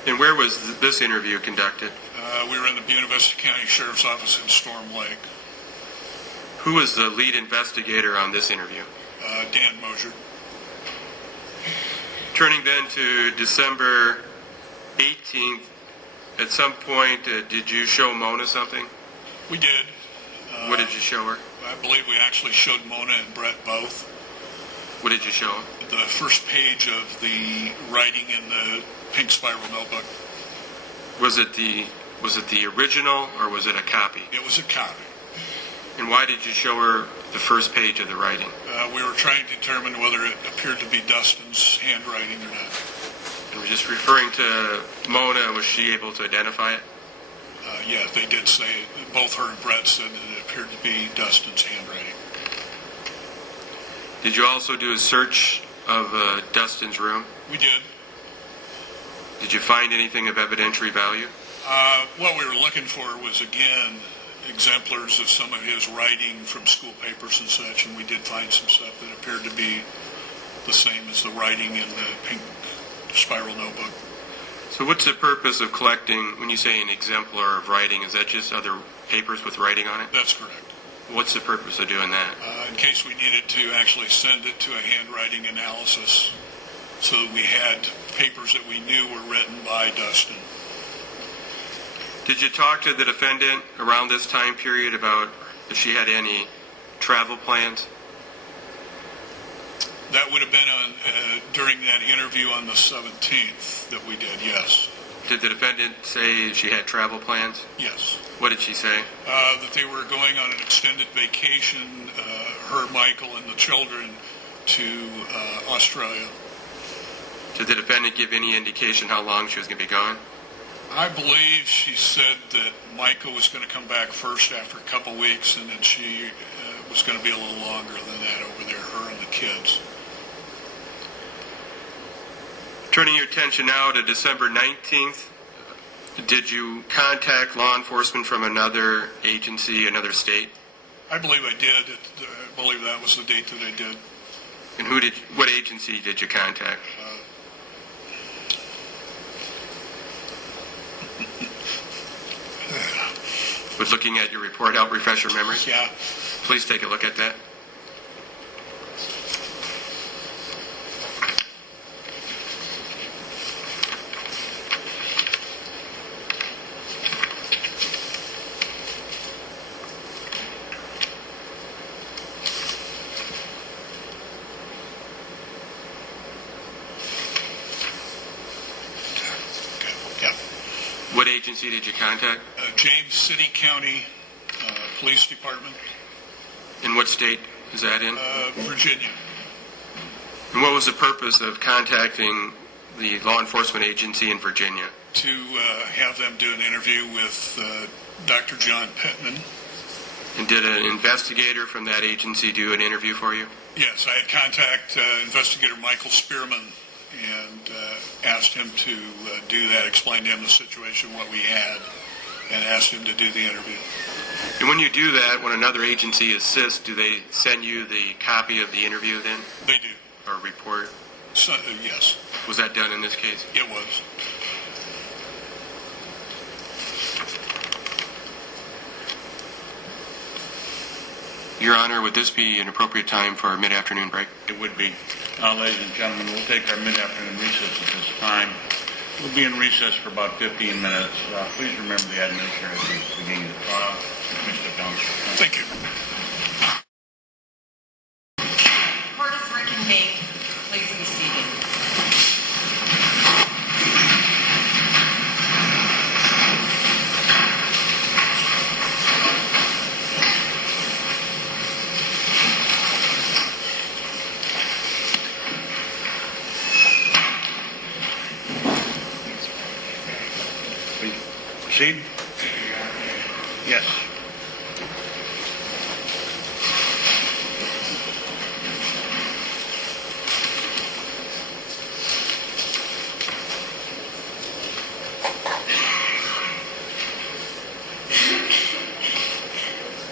And where was this interview conducted? We were in the Buena Vista County Sheriff's Office in Storm Lake. Who was the lead investigator on this interview? Dan Mosier. Turning then to December 18th, at some point, did you show Mona something? We did. What did you show her? I believe we actually showed Mona and Brett both. What did you show them? The first page of the writing in the pink spiral notebook. Was it the original or was it a copy? It was a copy. And why did you show her the first page of the writing? We were trying to determine whether it appeared to be Dustin's handwriting or not. And we're just referring to Mona. Was she able to identify it? Yeah, they did say, both her and Brett said that it appeared to be Dustin's handwriting. Did you also do a search of Dustin's room? We did. Did you find anything of evidentiary value? What we were looking for was, again, exemplars of some of his writing from school papers and such, and we did find some stuff that appeared to be the same as the writing in the pink spiral notebook. So what's the purpose of collecting, when you say an exemplar of writing, is that just other papers with writing on it? That's correct. What's the purpose of doing that? In case we needed to actually send it to a handwriting analysis so that we had papers that we knew were written by Dustin. Did you talk to the defendant around this time period about if she had any travel plans? That would have been during that interview on the 17th that we did, yes. Did the defendant say she had travel plans? Yes. What did she say? That they were going on an extended vacation, her, Michael, and the children to Australia. Did the defendant give any indication how long she was going to be gone? I believe she said that Michael was going to come back first after a couple weeks, and that she was going to be a little longer than that over there, her and the kids. Turning your attention now to December 19th, did you contact law enforcement from another agency, another state? I believe I did. I believe that was the date that I did. And what agency did you contact? Was looking at your report help refresh your memory? Yeah. Please take a look at that. Yeah. What agency did you contact? James City County Police Department, In what state is that in? Virginia. And what was the purpose of contacting the law enforcement agency in Virginia? To have them do an interview with Dr. John Pittman. And did an investigator from that agency do an interview for you? Yes, I had contact investigator Michael Spearman and asked him to do that, explain to him the situation, what we had, and asked him to do the interview. And when you do that, when another agency assists, do they send you the copy of the interview then? They do. Or report? So, yes, Was that done in this case? it was. Your Honor, would this be an appropriate time for a mid-afternoon break? It would be. Ladies and gentlemen, we'll take our mid-afternoon recess at this time. We'll be in recess for about 15 minutes. Please remember the administrator at the beginning of the trial. Mr. Jones. Thank you. Court is reconvened. Please be seated. Please proceed. Yes.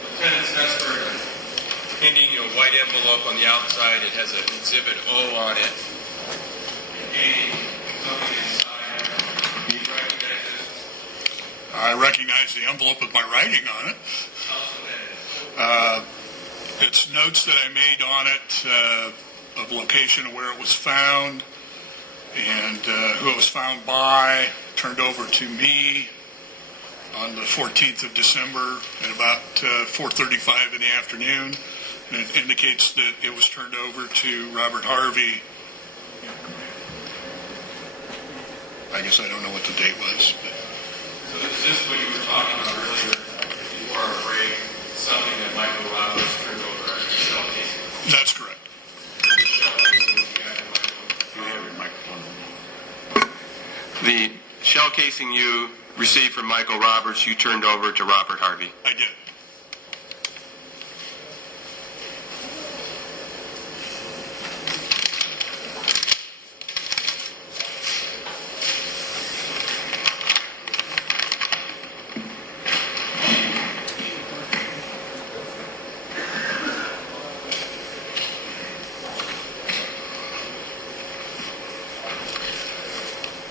Lieutenant Sessford, handing you a white envelope on the outside. It has an Exhibit O on it. Something inside. Do you recognize this? I recognize the envelope with my writing on it. Tell us what that is. It's notes that I made on it of location of where it was found and who it was found by, turned over to me on the 14th of December at about 4:35 in the afternoon. And it indicates that it was turned over to Robert Harvey. I guess I don't know what the date was. But So is this what you were talking about earlier? You are afraid something that Michael Roberts turned over as a shell casing. that's correct. The shell casing you got in Michael. You have your microphone. The shell casing you received from Michael Roberts, you turned over to Robert Harvey. I did.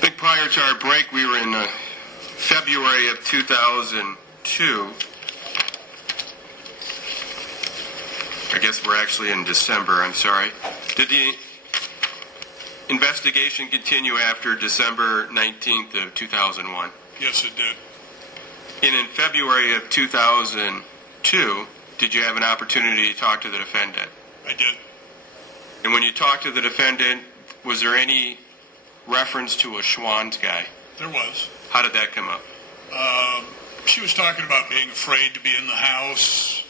Big prior to our break, we were in February of 2002. I guess we're actually in December, I'm sorry. Did the investigation continue after December 19th of 2001? Yes, it did. And in February of 2002, did you have an opportunity to talk to the defendant? I did. And when you talked to the defendant, was there any reference to a Schwann's guy? There was. How did that come up? She was talking about being afraid to be in the house,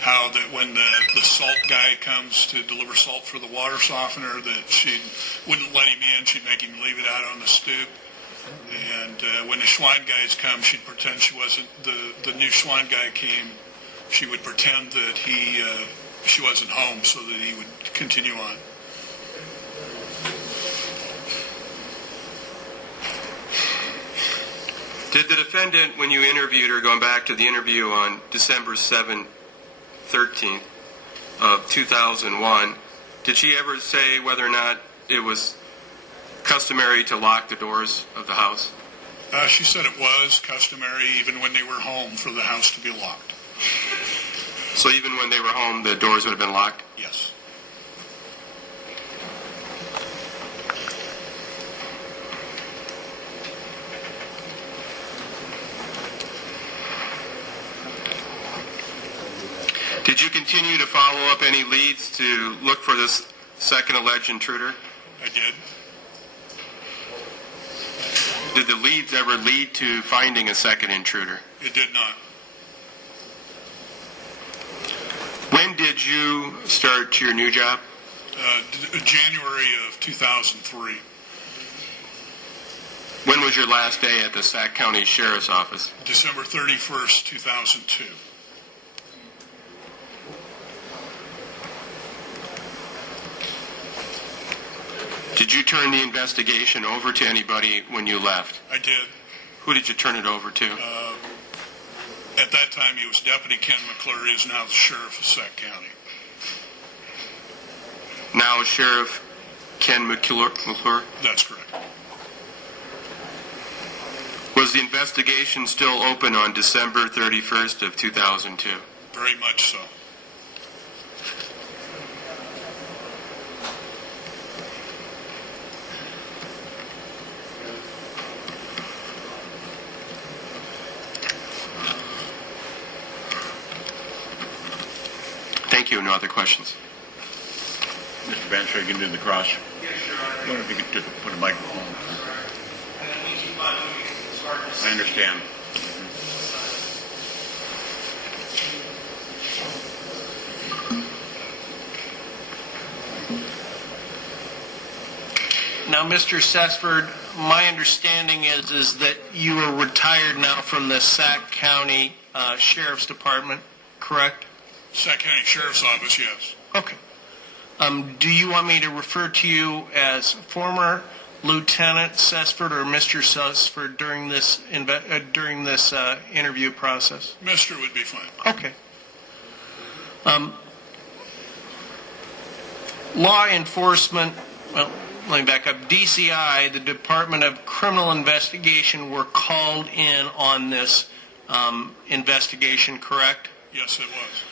how that when the salt guy comes to deliver salt for the water softener, that she wouldn't let him in. She'd make him leave it out on the stoop. And when the Schwan guys come, she'd pretend she wasn't, the new Schwan guy came, she would pretend that she wasn't home so that he would continue on. Did the defendant, when you interviewed her, going back to the interview on December 13th of 2001, did she ever say whether or not it was customary to lock the doors of the house? She said it was customary even when they were home for the house to be locked. So even when they were home, the doors would have been locked? Yes. Did you continue to follow up any leads to look for this second alleged intruder? I did. Did the leads ever lead to finding a second intruder? It did not. When did you start your new job? January of 2003. When was your last day at the Sac County Sheriff's Office? December 31st, 2002. Did you turn the investigation over to anybody when you left? I did. Who did you turn it over to? At that time, he was Deputy Ken McClure. He is now the Sheriff of Sac County. Now Sheriff Ken McClure? That's correct. Was the investigation still open on December 31st of 2002? Very much so. Thank you. No other questions. Mr. Bencher, you can do the cross. Yes, sir. I wonder if you could put a microphone. I understand. Now, Mr. Sessford, my understanding is that you are retired now from the Sac County Sheriff's Department, correct? Sac County Sheriff's Office, yes. Okay. Do you want me to refer to you as former Lieutenant Sessford or Mr. Sessford during this interview process? Mister would be fine. Okay. Law enforcement, well, let me back up. DCI, the Department of Criminal Investigation, were called in on this investigation, correct? Yes, it was.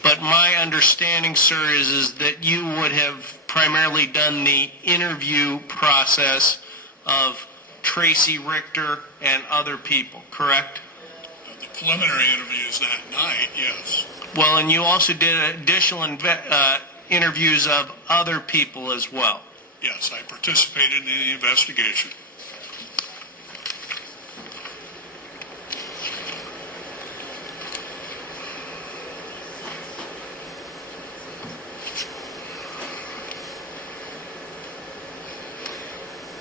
But my understanding, sir, is that you would have primarily done the interview process of Tracy Richter and other people, correct? The preliminary interviews that night, yes. Well, and you also did additional interviews of other people as well. Yes, I participated in the investigation.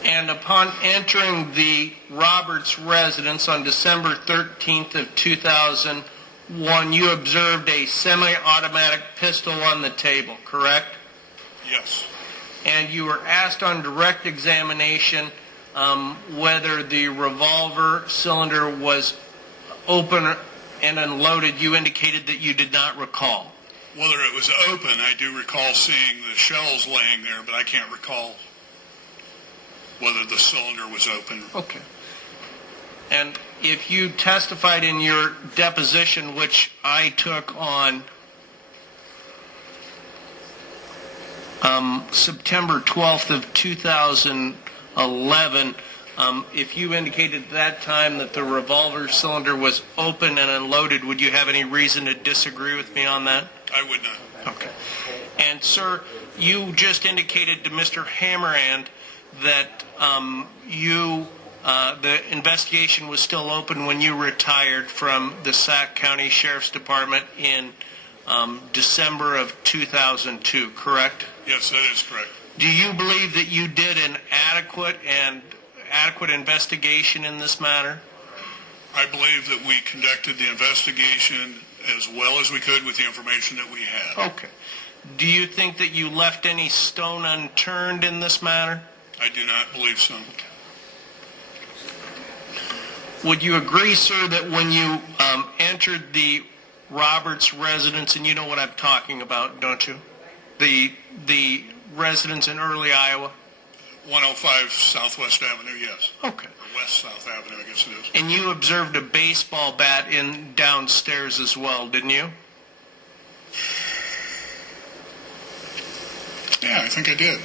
And upon entering the Roberts residence on December 13th of 2001, you observed a semi-automatic pistol on the table, correct? Yes. And you were asked on direct examination whether the revolver cylinder was open and unloaded. You indicated that you did not recall. Whether it was open, I do recall seeing the shells laying there, but I can't recall whether the cylinder was open. Okay. And if you testified in your deposition, which I took on September 12th of 2011, if you indicated at that time that the revolver cylinder was open and unloaded, would you have any reason to disagree with me on that? I would not. Okay. And, sir, you just indicated to Mr. Hammerand that the investigation was still open when you retired from the Sac County Sheriff's Department in December of 2002, correct? Yes, that is correct. Do you believe that you did an adequate investigation in this matter? I believe that we conducted the investigation as well as we could with the information that we had. Okay. Do you think that you left any stone unturned in this matter? I do not believe so. Would you agree, sir, that when you entered the Roberts residence, and you know what I'm talking about, don't you? The residence in Early, Iowa? 105 Southwest Avenue, yes. Okay. Or West South Avenue, I guess it is. And you observed a baseball bat in downstairs as well, didn't you? Yeah, I think I did.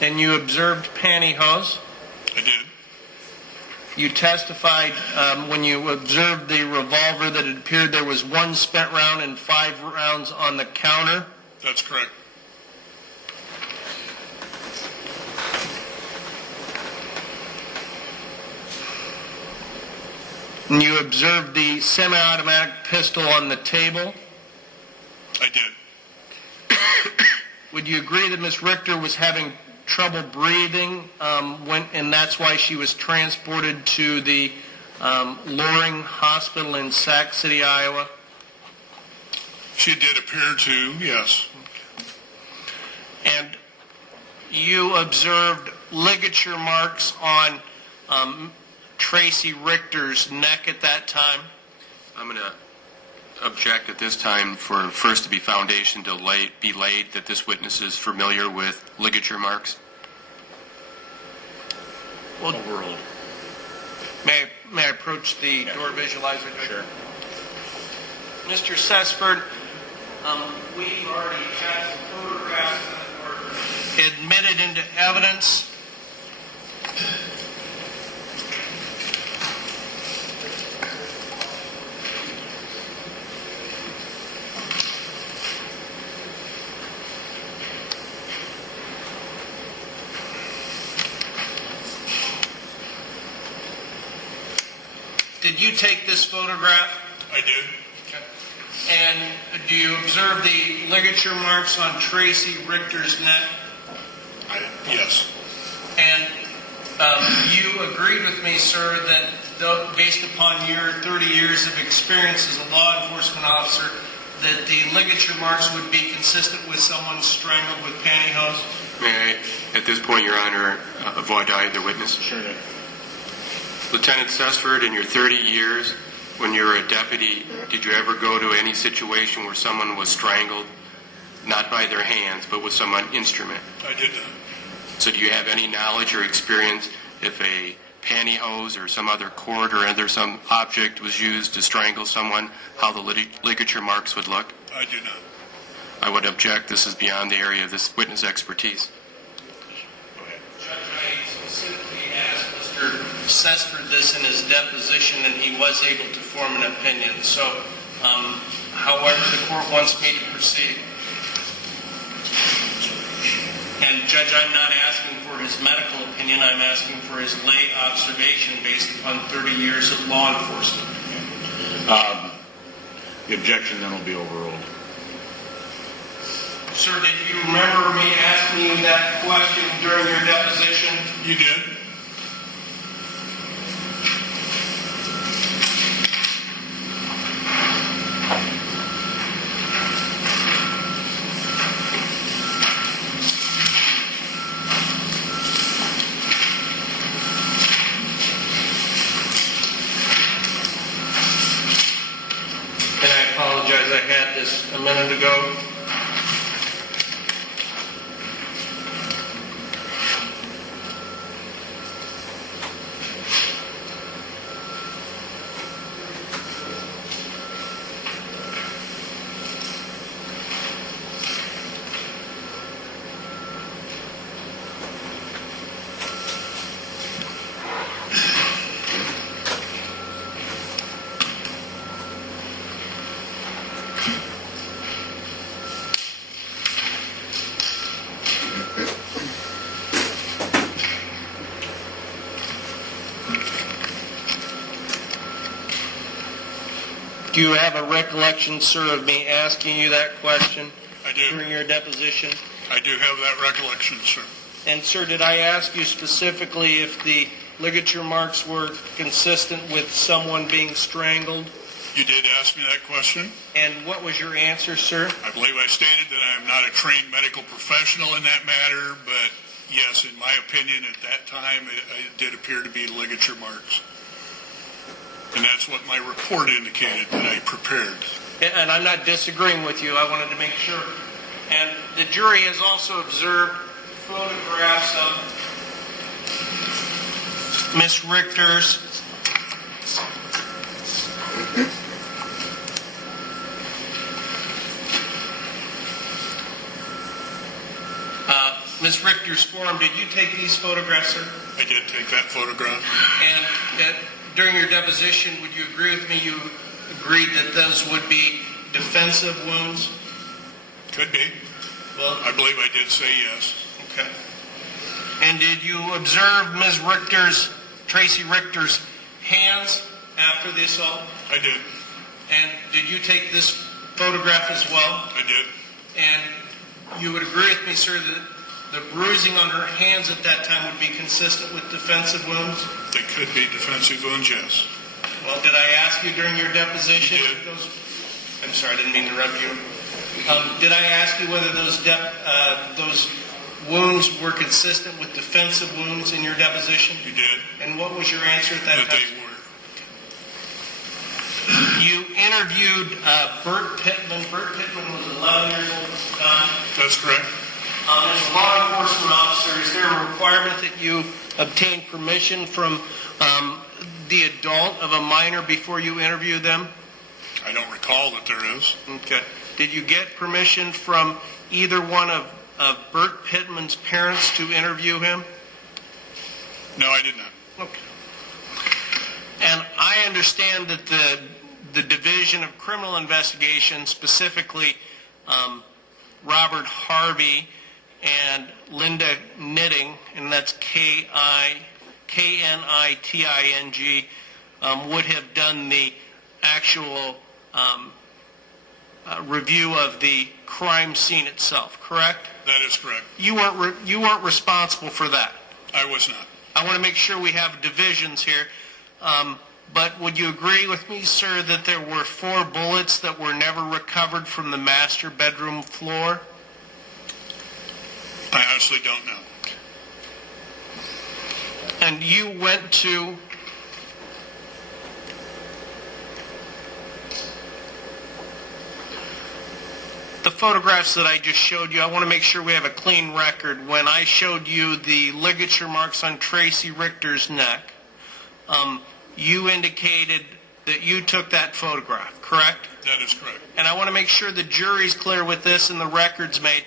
And you observed pantyhose? I did. You testified when you observed the revolver that it appeared there was 1 spent round and 5 rounds on the counter? That's correct. And you observed the semi-automatic pistol on the table? I did. Would you agree that Ms. Richter was having trouble breathing, and that's why she was transported to the Loring Hospital in Sac City, Iowa? She did appear to, yes. And you observed ligature marks on Tracy Richter's neck at that time? I'm going to object at this time for first to be foundation to be laid that this witness is familiar with ligature marks. Well, Overruled. may I approach the door visualizer? Sure. Mr. Sesford, we've already had some photographs that were admitted into evidence. Did you take this photograph? I did. And do you observe the ligature marks on Tracy Richter's neck? Yes. And you agreed with me, sir, that based upon your 30 years of experience as a law enforcement officer, that the ligature marks would be consistent with someone strangled with pantyhose? May I, at this point, Your Honor, avoid either witness? Sure did. Lieutenant Sesford, in your 30 years, when you were a deputy, did you ever go to any situation where someone was strangled, not by their hands, but with some instrument? I did not. So do you have any knowledge or experience if a pantyhose or some other cord or some object was used to strangle someone, how the ligature marks would look? I do not. I would object. This is beyond the area of this witness expertise. Judge, I specifically asked Mr. Sesford this in his deposition, and he was able to form an opinion. So, however the court wants me to proceed. And Judge, I'm not asking for his medical opinion. I'm asking for his lay observation based upon 30 years of law enforcement. The objection then will be overruled. Sir, did you remember me asking you that question during your deposition? You did? And I apologize, I had this a minute ago. Do Do you have a recollection, sir, of me asking you that question I do. during your deposition? I do have that recollection, sir. And, sir, did I ask you specifically if the ligature marks were consistent with someone being strangled? You did ask me that question. And what was your answer, sir? I believe I stated that I am not a trained medical professional in that matter, but yes, in my opinion, at that time, it did appear to be ligature marks. And that's what my report indicated that I prepared. And I'm not disagreeing with you. I wanted to make sure. And the jury has also observed photographs of Miss Richter's Miss Richter's forearm. Did you take these photographs, sir? I did take that photograph. And during your deposition, would you agree with me? You agreed that those would be defensive wounds? Could be. Well, I believe I did say yes. okay. And did you observe Ms. Tracy Richter's hands after the assault? I did. And did you take this photograph as well? I did. And you would agree with me, sir, that the bruising on her hands at that time would be consistent with defensive wounds? They could be defensive wounds, yes. Well, did I ask you during your deposition? You did. I'm sorry, I didn't mean to interrupt you. Did I ask you whether those wounds were consistent with defensive wounds in your deposition? You did. And what was your answer at that That time? they were. You interviewed Bert Pittman. Bert Pittman was 11 years old at the time. That's correct. As a law enforcement officer, is there a requirement that you obtain permission from the adult of a minor before you interview them? I don't recall that there is. Okay. Did you get permission from either one of Bert Pittman's parents to interview him? No, I did not. Okay. And I understand that the Division of Criminal Investigation, specifically Robert Harvey and Linda Knitting, and that's Knitting, would have done the actual review of the crime scene itself, correct? That is correct. You weren't responsible for that. I was not. I want to make sure we have divisions here. But would you agree with me, sir, that there were 4 bullets that were never recovered from the master bedroom floor? I honestly don't know. And you went to the photographs that I just showed you. I want to make sure we have a clean record. When I showed you the ligature marks on Tracy Richter's neck, you indicated that you took that photograph, correct? That is correct. And I want to make sure the jury's clear with this and the record's made.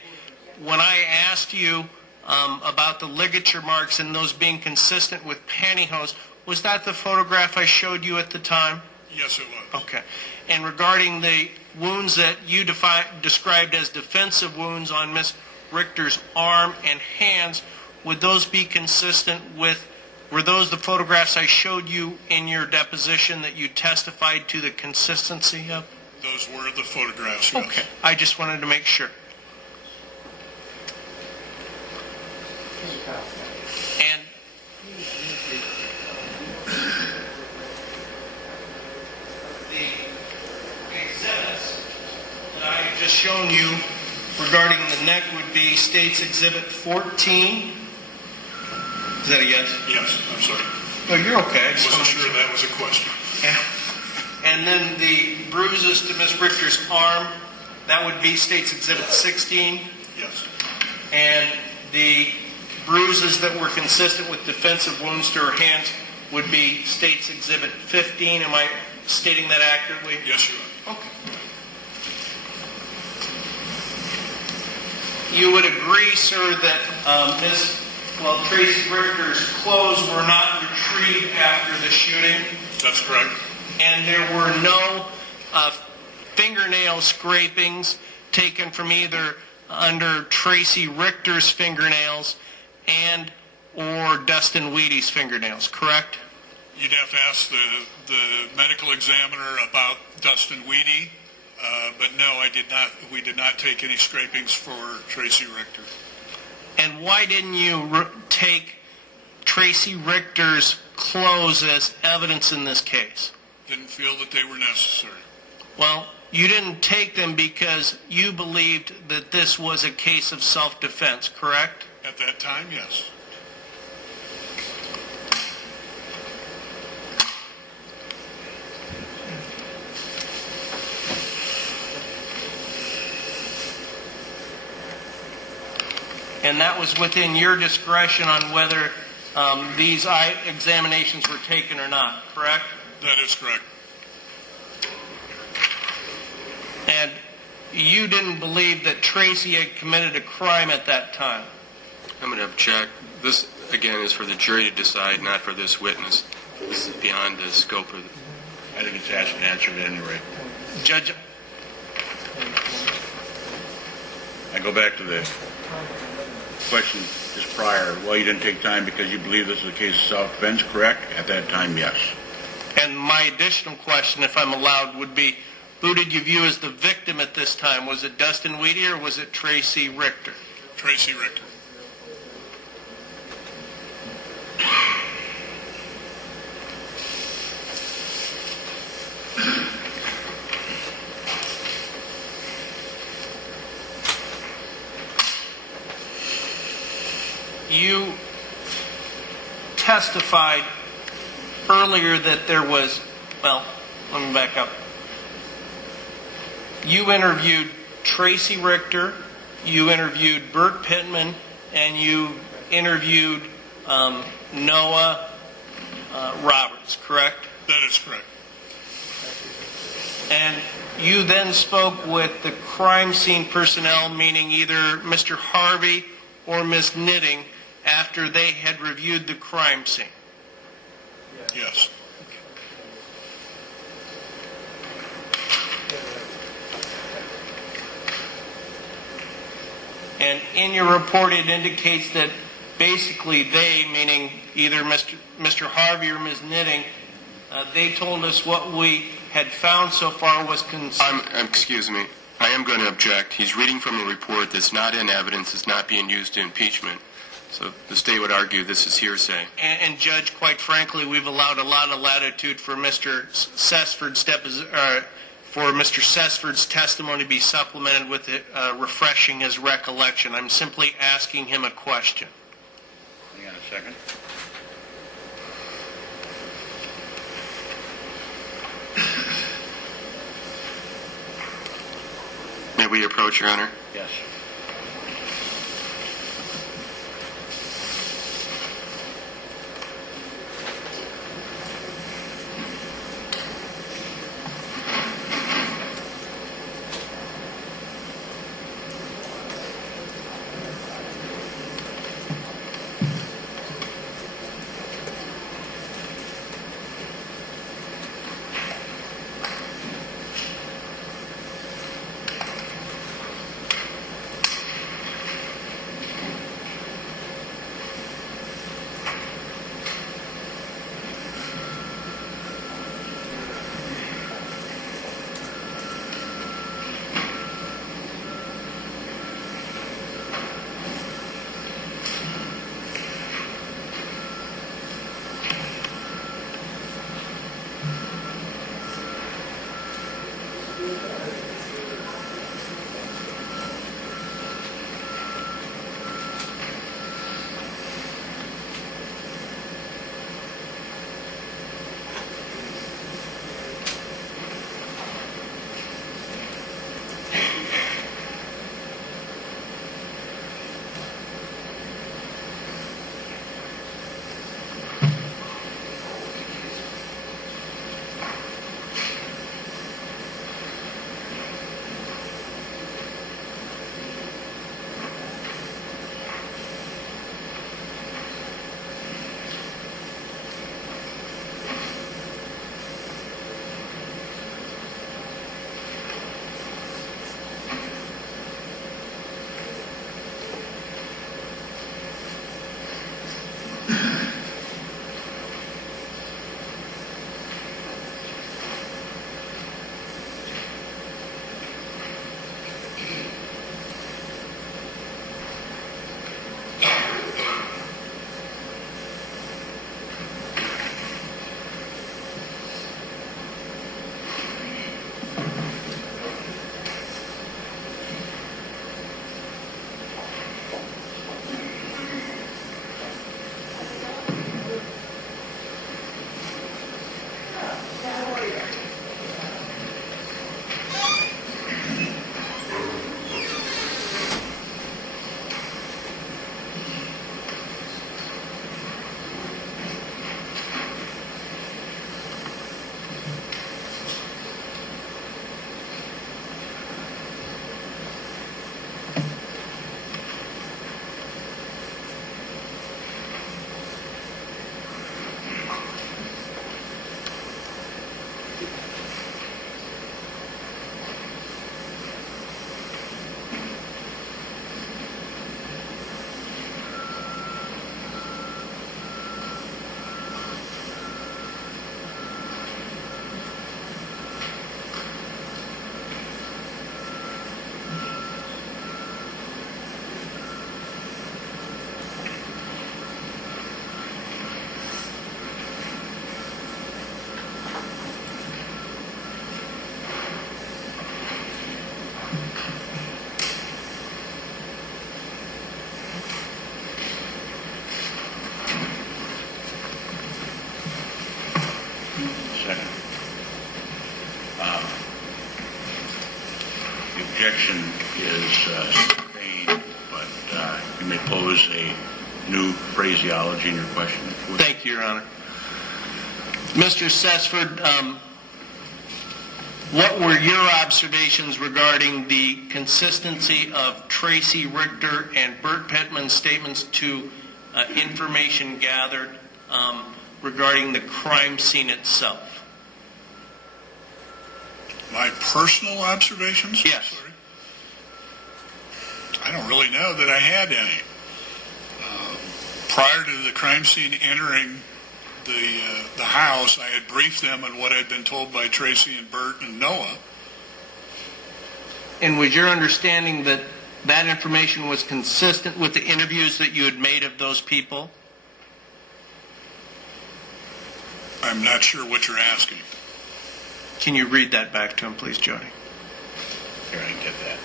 When I asked you about the ligature marks and those being consistent with pantyhose, was that the photograph I showed you at the time? Yes, it was. Okay. And regarding the wounds that you described as defensive wounds on Miss Richter's arm and hands, would those be consistent with, were those the photographs I showed you in your deposition that you testified to the consistency of? Those were the photographs, yes. Okay. I just wanted to make sure. And the exhibits that I have just shown you regarding the neck would be State's Exhibit 14. Is that a yes? Yes, I'm sorry. No, you're okay. I wasn't sure that was a question. Yeah. And then the bruises to Miss Richter's arm, that would be State's Exhibit 16. Yes. And the bruises that were consistent with defensive wounds to her hands would be State's Exhibit 15. Am I stating that accurately? Yes, you are. Okay. You would agree, sir, that Tracy Richter's clothes were not retrieved after the shooting? That's correct. And there were no fingernail scrapings taken from either under Tracy Richter's fingernails and or Dustin Wheaty's fingernails, correct? You'd have to ask the medical examiner about Dustin Weedy, but no, we did not take any scrapings for Tracy Richter. And why didn't you take Tracy Richter's clothes as evidence in this case? Didn't feel that they were necessary. Well, you didn't take them because you believed that this was a case of self-defense, correct? At that time, yes. And that was within your discretion on whether these eye examinations were taken or not, correct? That is correct. And you didn't believe that Tracy had committed a crime at that time? I'm going to object. This, again, is for the jury to decide, not for this witness. This is beyond the scope of the... I think it's asked and answered at any rate. Judge, I go back to the question just prior. Well, you didn't take time because you believe this is a case of self-defense, correct? At that time, yes. and my additional question, if I'm allowed, would be, who did you view as the victim at this time? Was it Dustin Weedy or was it Tracy Richter? Tracy Richter. You testified earlier that there was, well, let me back up. You interviewed Tracy Richter, you interviewed Bert Pittman, and you interviewed Noah Roberts, correct? That is correct. And you then spoke with the crime scene personnel, meaning either Mr. Harvey or Ms. Knitting, after they had reviewed the crime scene. Yes. And in your report, it indicates that basically they, meaning either Mr. Harvey or Ms. Knitting, they told us what we had found so far was Excuse me. I am going to object. He's reading from a report that's not in evidence, is not being used in impeachment. So the state would argue this is hearsay. And Judge, quite frankly, we've allowed a lot of latitude for Mr. Sesford's testimony to be supplemented with refreshing his recollection. I'm simply asking him a question. Hang on a second. May we approach, Your Honor? Yes. The objection is sustained, but you may pose a new phraseology in your question. If you would. Thank you, Your Honor. Mr. Sessford, what were your observations regarding the consistency of Tracy Richter and Bert Pittman's statements to information gathered regarding the crime scene itself? My personal observations? Yes. Sorry. I don't really know that I had any. Prior to the crime scene entering the house, I had briefed them on what I'd been told by Tracy and Bert and Noah. And was your understanding that that information was consistent with the interviews that you had made of those people? I'm not sure what you're asking. Can you read that back to him, please, Jody? Here, I get that.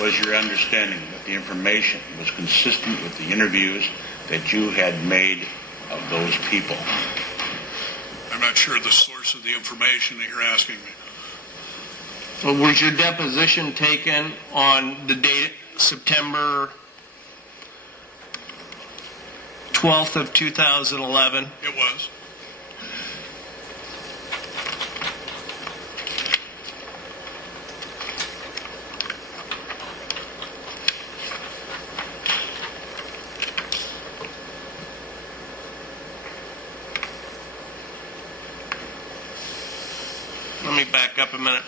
Was your understanding that the information was consistent with the interviews that you had made of those people? I'm not sure the source of the information that you're asking me. Well, was your deposition taken on the date September 12th of 2011? It was. Let me back up a minute.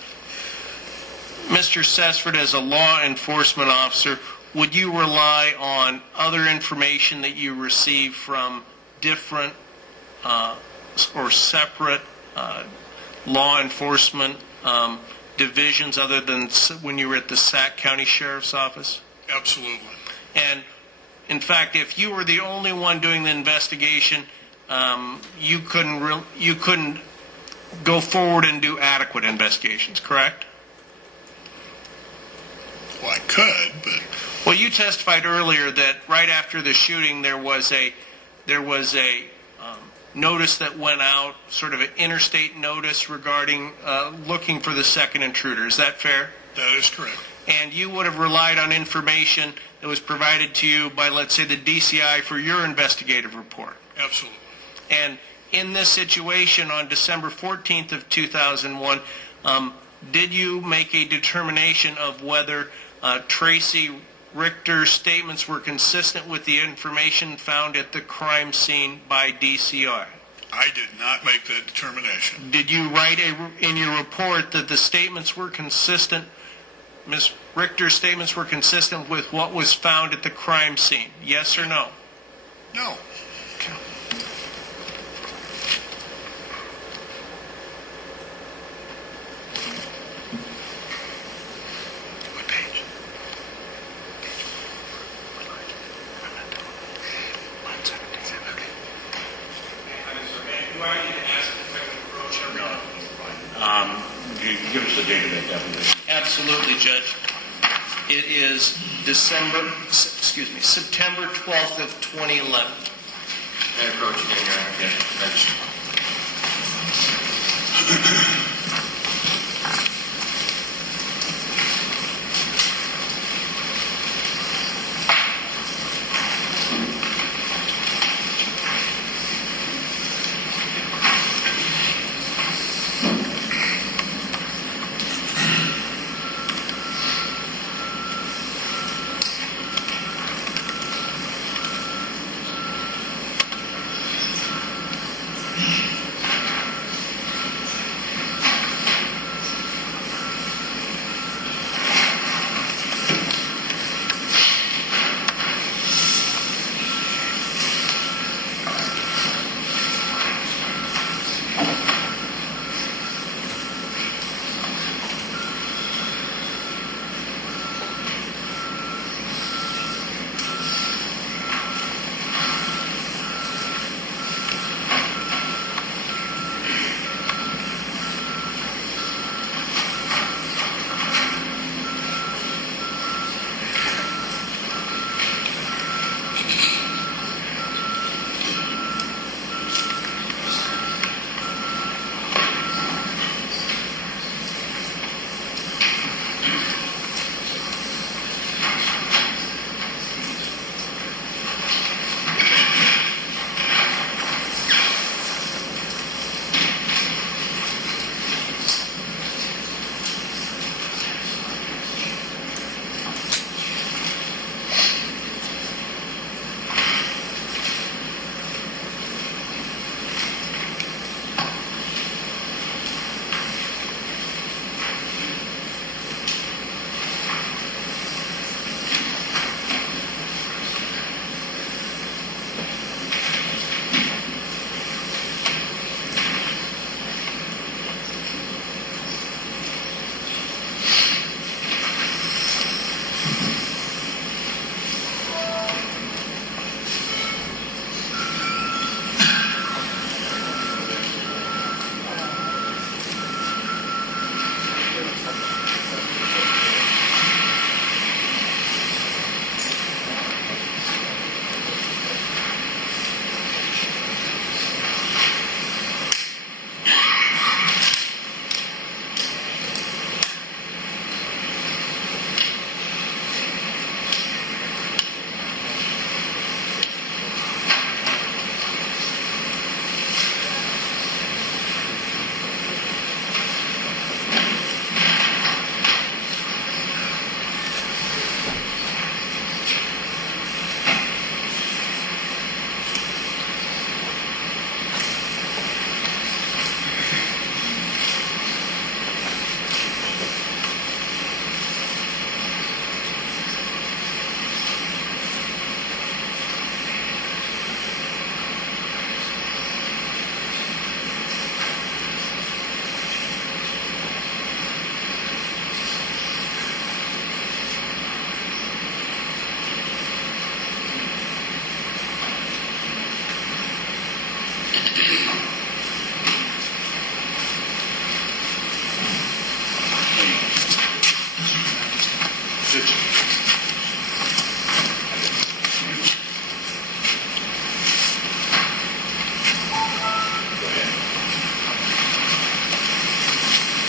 Mr. Sessford, as a law enforcement officer, would you rely on other information that you receive from different or separate law enforcement divisions other than when you were at the Sac County Sheriff's Office? Absolutely. And in fact, if you were the only one doing the investigation, you couldn't go forward and do adequate investigations, correct? Well, I could, but Well, you testified earlier that right after the shooting there was a notice that went out, sort of an interstate notice regarding looking for the second intruder. Is that fair? that is correct. And you would have relied on information that was provided to you by, let's say, the DCI for your investigative report. Absolutely. And in this situation on December 14th of 2001, did you make a determination of whether Tracy Richter's statements were consistent with the information found at the crime scene by DCI? I did not make that determination. Did you write in your report that the statements were consistent, Ms. Richter's statements were consistent with what was found at the crime scene? Yes or no? No. Okay. What page? Do I need to ask if I can approach everyone? You give us the date of that deposition. Absolutely, Judge. It is September 12th of 2011. May I approach again, Your Honor? Yes. Do you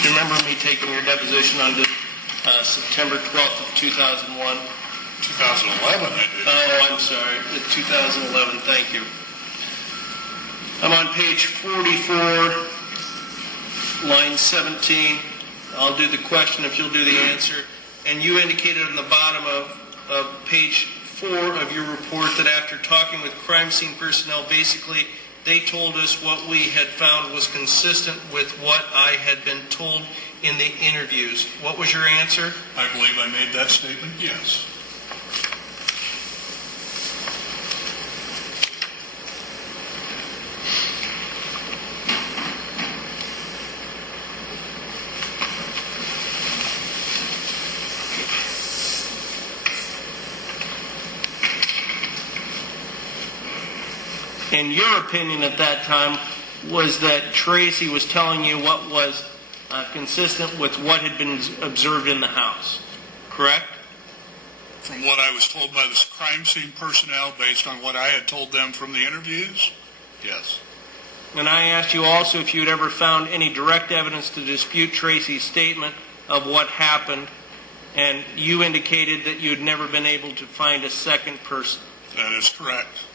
remember me taking your deposition on September 12th of 2001? 2011, I did. Oh, I'm sorry, 2011, thank you. I'm on page 44, line 17. I'll do the question if you'll do the answer. And you indicated on the bottom of page 4 of your report that after talking with crime scene personnel, basically they told us what we had found was consistent with what I had been told in the interviews. What was your answer? I believe I made that statement, yes. And your opinion at that time was that Tracy was telling you what was consistent with what had been observed in the house, correct? From what I was told by the crime scene personnel, based on what I had told them from the interviews, yes. And I asked you also if you had ever found any direct evidence to dispute Tracy's statement of what happened, and you indicated that you had never been able to find a second person. That is correct.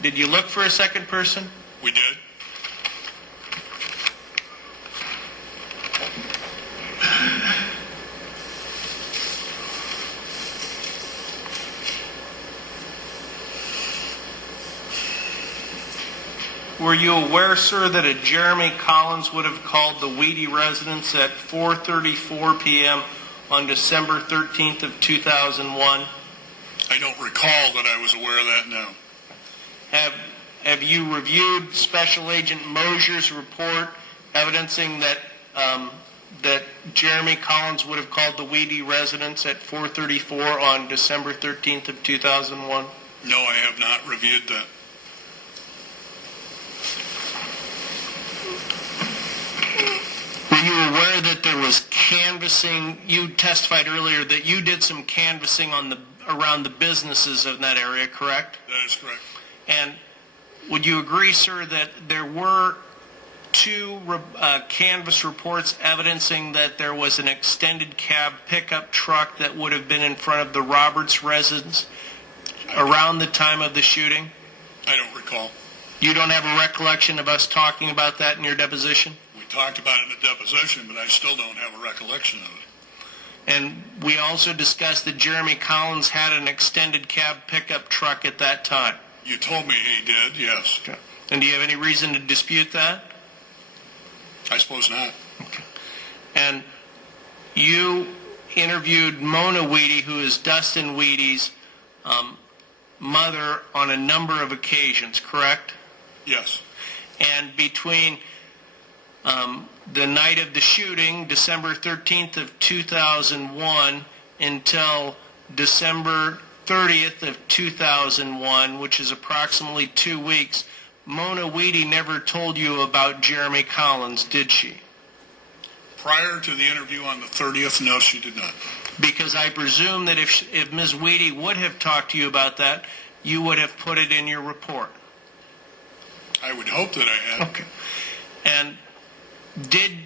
Did you look for a second person? We did. Were you aware, sir, that a Jeremy Collins would have called the Weedy residence at 4:34 p.m. on December 13th of 2001? I don't recall that I was aware of that, no. Have you reviewed Special Agent Mosier's report evidencing that that Jeremy Collins would have called the Weedy residence at 4:34 on December 13th of 2001? No, I have not reviewed that. Were you aware that there was canvassing? You testified earlier that you did some canvassing around the businesses in that area, correct? That is correct. And would you agree, sir, that there were two canvass reports evidencing that there was an extended cab pickup truck that would have been in front of the Roberts residence around the time of the shooting? I don't recall. You don't have a recollection of us talking about that in your deposition? We talked about it in the deposition, but I still don't have a recollection of it. And we also discussed that Jeremy Collins had an extended cab pickup truck at that time. You told me he did, yes. Okay. And do you have any reason to dispute that? I suppose not. Okay. And you interviewed Mona Weedy, who is Dustin Weedy's mother, on a number of occasions, correct? Yes. And between the night of the shooting, December 13th of 2001, until December 30th of 2001, which is approximately 2 weeks, Mona Weedy never told you about Jeremy Collins, did she? Prior to the interview on the 30th, no, she did not. Because I presume that if Ms. Weedy would have talked to you about that, you would have put it in your report. I would hope that I had. Okay. And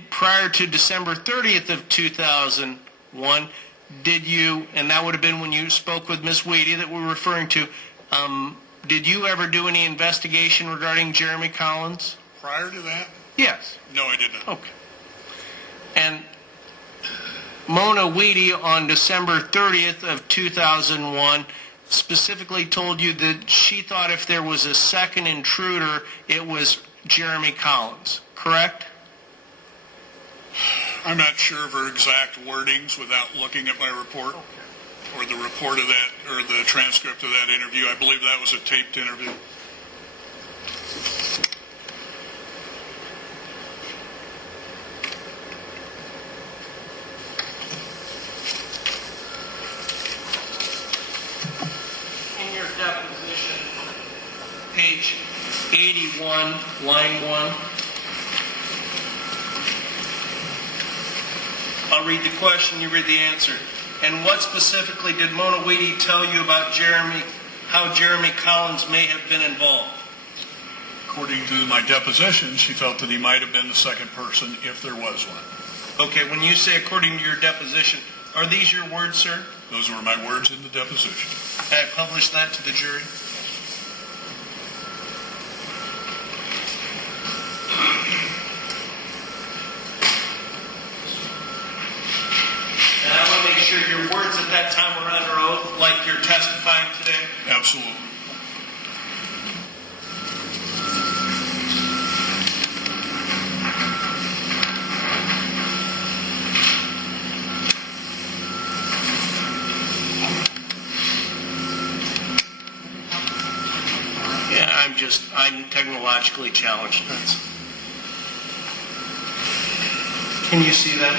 prior to December 30th of 2001, did you, and that would have been when you spoke with Ms. Weedy that we're referring to, did you ever do any investigation regarding Jeremy Collins? Prior to that? Yes. No, I did not. Okay. And Mona Weedy on December 30th of 2001 specifically told you that she thought if there was a second intruder, it was Jeremy Collins, correct? I'm not sure of her exact wordings without looking at my report or the report of that, or the transcript of that interview. I believe that was a taped interview. In your deposition, page 81, line 1. I'll read the question, you read the answer. And what specifically did Mona Weedy tell you about how Jeremy Collins may have been involved? According to my deposition, she felt that he might have been the second person if there was one. Okay, when you say according to your deposition, are these your words, sir? Those were my words in the deposition. Can I publish that to the jury? And I want to make sure your words at that time were under oath, like you're testifying today. Absolutely. Yeah, I'm technologically challenged. Can you see that?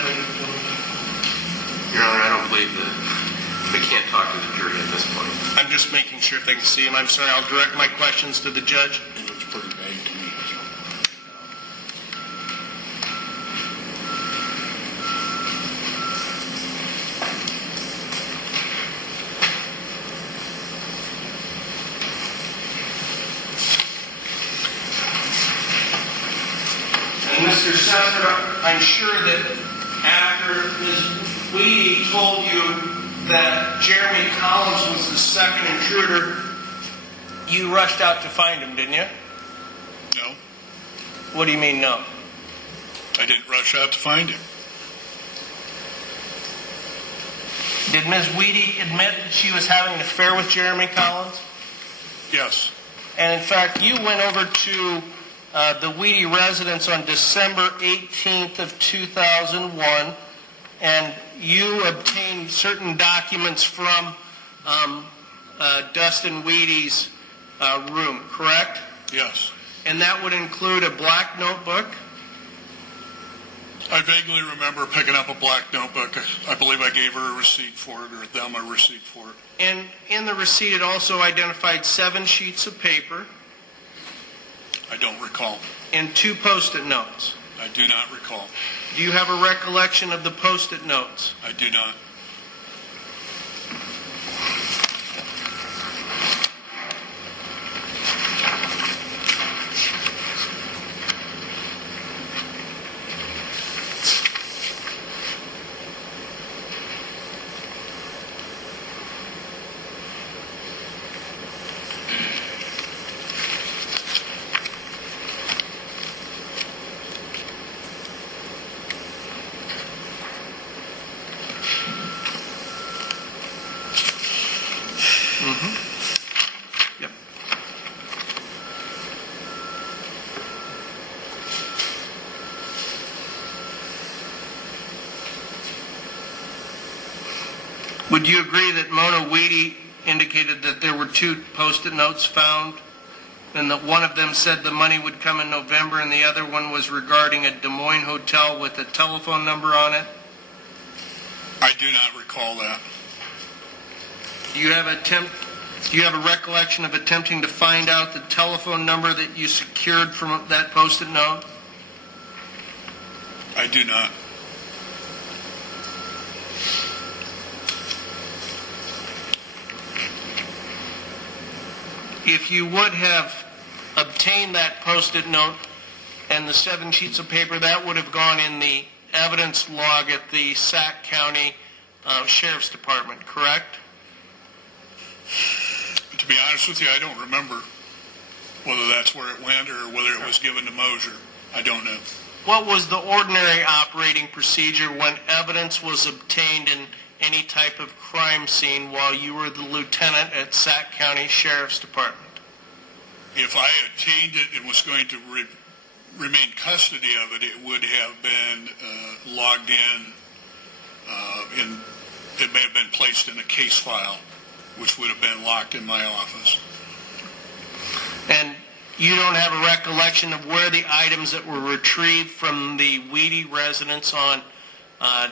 Your Honor, I don't believe that we can't talk to the jury at this point. I'm just making sure they can see him. I'm sorry, I'll direct my questions to the judge. It looks pretty vague to me. So. And Mr. Sessler, I'm sure that after Ms. Weedy told you that Jeremy Collins was the second intruder, you rushed out to find him, didn't you? No, What do you mean, no? I didn't rush out to find him. Did Ms. Weedy admit that she was having an affair with Jeremy Collins? Yes, And in fact, you went over to the Weedy residence on December 18th of 2001, and you obtained certain documents from Dustin Weedy's room, correct? yes. And that would include a black notebook? I vaguely remember picking up a black notebook. I believe I gave her a receipt for it, or them a receipt for it. And in the receipt, it also identified 7 sheets of paper I don't recall. and 2 Post-it notes. I do not recall. Do you have a recollection of the Post-it notes? I do not. Yep. Would you agree that Mona Weedy indicated that there were 2 Post-it notes found, and that one of them said the money would come in November, and the other one was regarding a Des Moines hotel with a telephone number on it? I do not recall that. Do you have a recollection of attempting to find out the telephone number that you secured from that Post-it note? I do not. If you would have obtained that Post-it note and the 7 sheets of paper, that would have gone in the evidence log at the Sac County Sheriff's Department, correct? To be honest with you, I don't remember whether that's where it went or whether it was given to Mosier. I don't know. What was the ordinary operating procedure when evidence was obtained in any type of crime scene while you were the lieutenant at Sac County Sheriff's Department? If I obtained it and was going to remain custody of it, it would have been logged in. It may have been placed in a case file, which would have been locked in my office. And you don't have a recollection of where the items that were retrieved from the Weedy residence on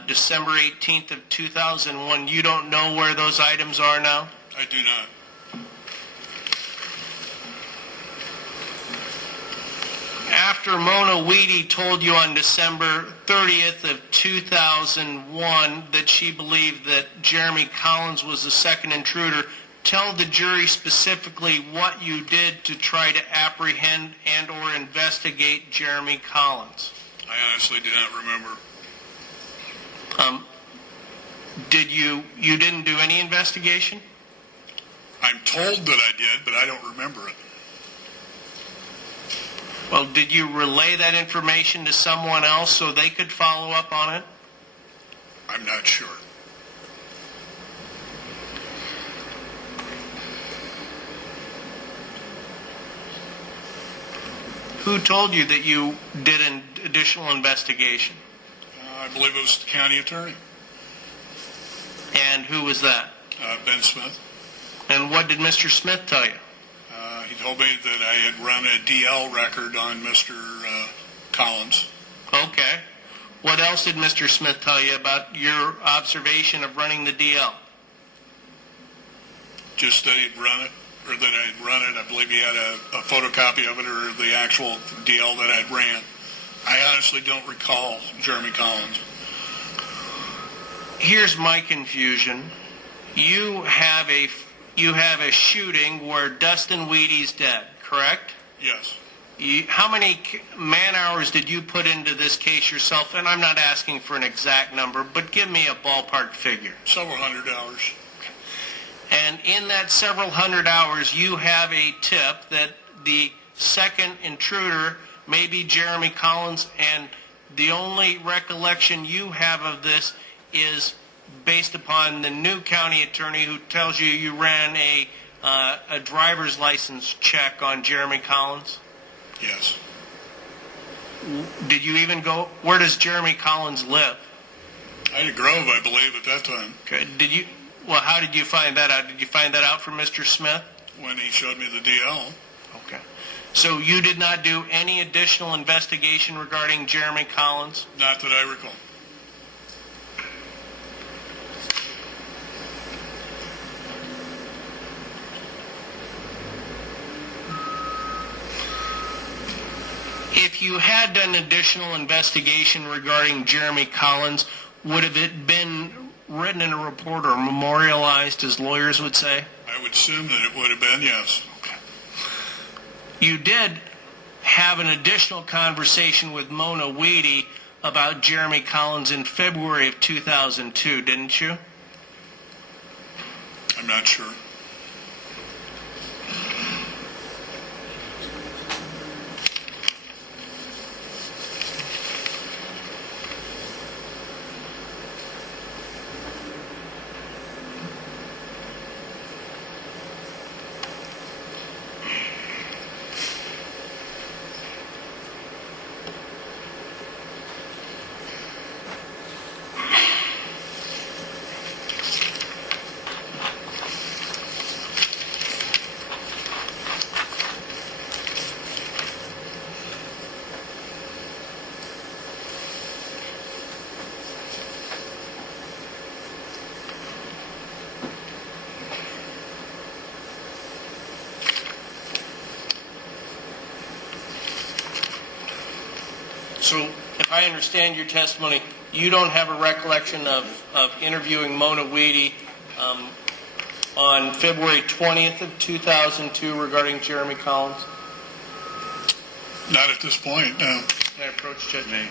December 18th of 2001, you don't know where those items are now? I do not. after Mona Weedy told you on December 30th of 2001 that she believed that Jeremy Collins was the second intruder, tell the jury specifically what you did to try to apprehend and or investigate Jeremy Collins. I honestly do not remember. You didn't do any investigation? I'm told that I did, but I don't remember it. Well, did you relay that information to someone else so they could follow up on it? I'm not sure. Who told you that you did an additional investigation? I believe it was the county attorney, And who was that? Ben Smith. And what did Mr. Smith tell you? He told me that I had run a DL record on Mr. Collins. Okay. What else did Mr. Smith tell you about your observation of running the DL? Just that he'd run it, or that I'd run it. I believe he had a photocopy of it, or the actual DL that I'd ran. I honestly don't recall Jeremy Collins. Here's my confusion. You have a shooting where Dustin Weedy's dead, correct? Yes. How many man-hours did you put into this case yourself? And I'm not asking for an exact number, but give me a ballpark figure. Several hundred hours. And in that several hundred hours, you have a tip that the second intruder may be Jeremy Collins, and the only recollection you have of this is based upon the new county attorney who tells you you ran a driver's license check on Jeremy Collins? Yes. Did you even go, where does Jeremy Collins live? Ida Grove, I believe, at that time, Okay. Well, how did you find that out? Did you find that out from Mr. Smith? when he showed me the DL. Okay. So you did not do any additional investigation regarding Jeremy Collins? Not that I recall. If you had done additional investigation regarding Jeremy Collins, would have it been written in a report or memorialized, as lawyers would say? I would assume that it would have been, yes. You did have an additional conversation with Mona Weedy about Jeremy Collins in February of 2002, didn't you? I'm not sure. So, if I understand your testimony, you don't have a recollection of interviewing Mona Weedy on February 20th of 2002 regarding Jeremy Collins? Not at this point, no. Can I approach Judge? Me.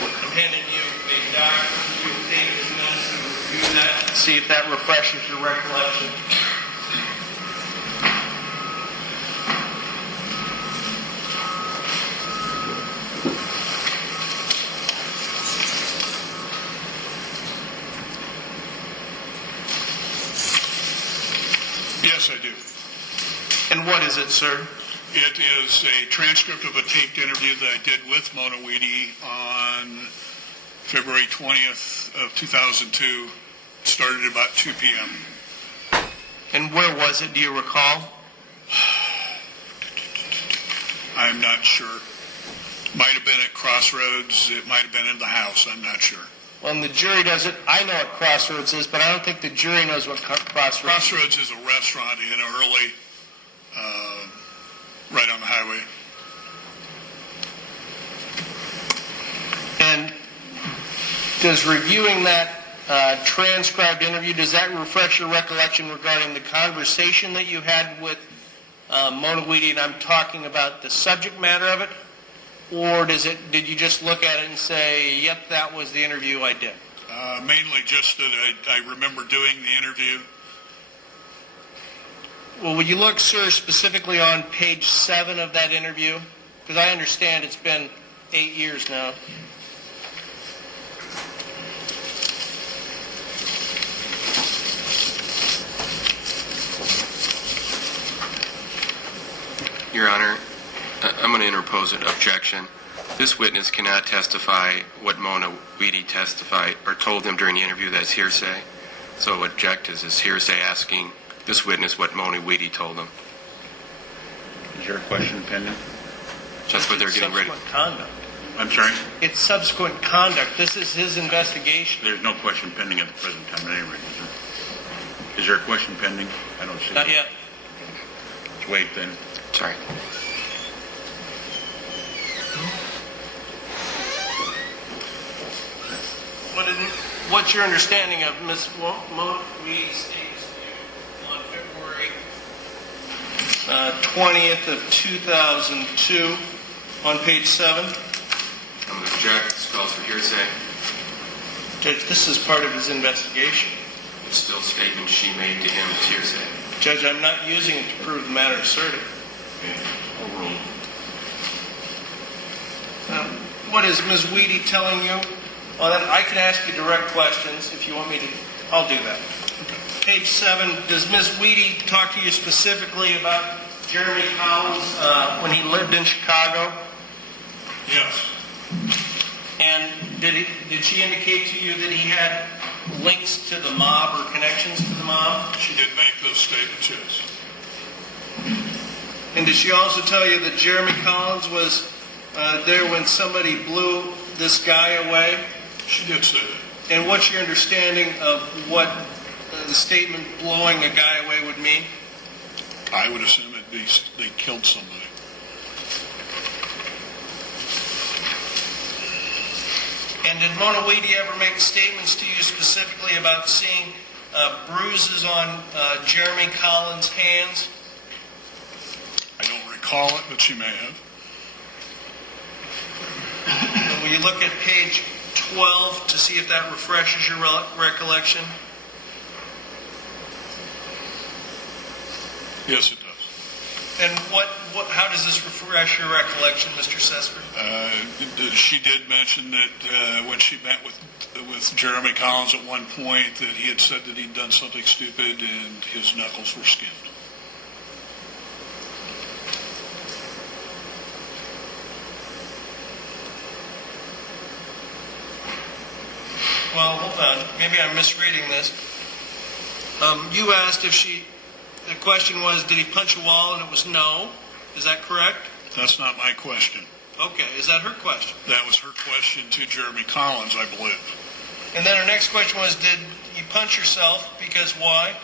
I'm handing you a document. You take this minutes and review that. See if that refreshes your recollection. Yes, I do. And what is it, sir? It is a transcript of a taped interview that I did with Mona Weedy on February 20th of 2002. It started at about 2 p.m. And where was it? Do you recall? I'm not sure. Might have been at Crossroads. It might have been in the house. I'm not sure. Well, and the jury doesn't. I know what Crossroads is, but I don't think the jury knows what Crossroads is. Crossroads is a restaurant in Early, right on the highway. And does reviewing that transcribed interview, does that refresh your recollection regarding the conversation that you had with Mona Weedy, and I'm talking about the subject matter of it? Or did you just look at it and say, yep, that was the interview I did? Mainly just that I remember doing the interview. Well, would you look, sir, specifically on page 7 of that interview? Because I understand it's been 8 years now. Your Honor, I'm going to interpose an objection. This witness cannot testify what Mona Weedy testified or told him during the interview. That's hearsay. So object is hearsay asking this witness what Mona Weedy told him. Is there a question pending? That's what they're getting ready. Subsequent conduct. I'm sorry? It's subsequent conduct. This is his investigation. There's no question pending at the present time at any rate, is there? Is there a question pending? I don't see it. Not yet. Let's wait then. Sorry. What's your understanding of Ms. Mona Weedy's statement on February 20th of 2002 on page 7? I'm going to object. This calls for hearsay. Judge, this is part of his investigation. It's still statements she made to him as hearsay. Judge, I'm not using it to prove the matter asserted. Overruled. What is Ms. Weedy telling you? Well, then I can ask you direct questions if you want me to. I'll do that. Page 7, does Ms. Weedy talk to you specifically about Jeremy Collins when he lived in Chicago? Yes. And did she indicate to you that he had links to the mob or connections to the mob? She did make those statements, yes. And did she also tell you that Jeremy Collins was there when somebody blew this guy away? She did say that. And what's your understanding of what the statement blowing a guy away would mean? I would assume it'd be they killed somebody. And did Mona Weedy ever make statements to you specifically about seeing bruises on Jeremy Collins' hands? I don't recall it, but she may have. And will you look at page 12 to see if that refreshes your recollection? Yes, it does. And how does this refresh your recollection, Mr. Sesford? She did mention that when she met with Jeremy Collins at one point that he had said that he'd done something stupid and his knuckles were skinned. Well, hold on. Maybe I'm misreading this. You asked if the question was, did he punch a wall? And it was no. Is that correct? That's not my question. Okay. Is that her question? That was her question to Jeremy Collins, I believe. And then her next question was, did you punch yourself? Because why?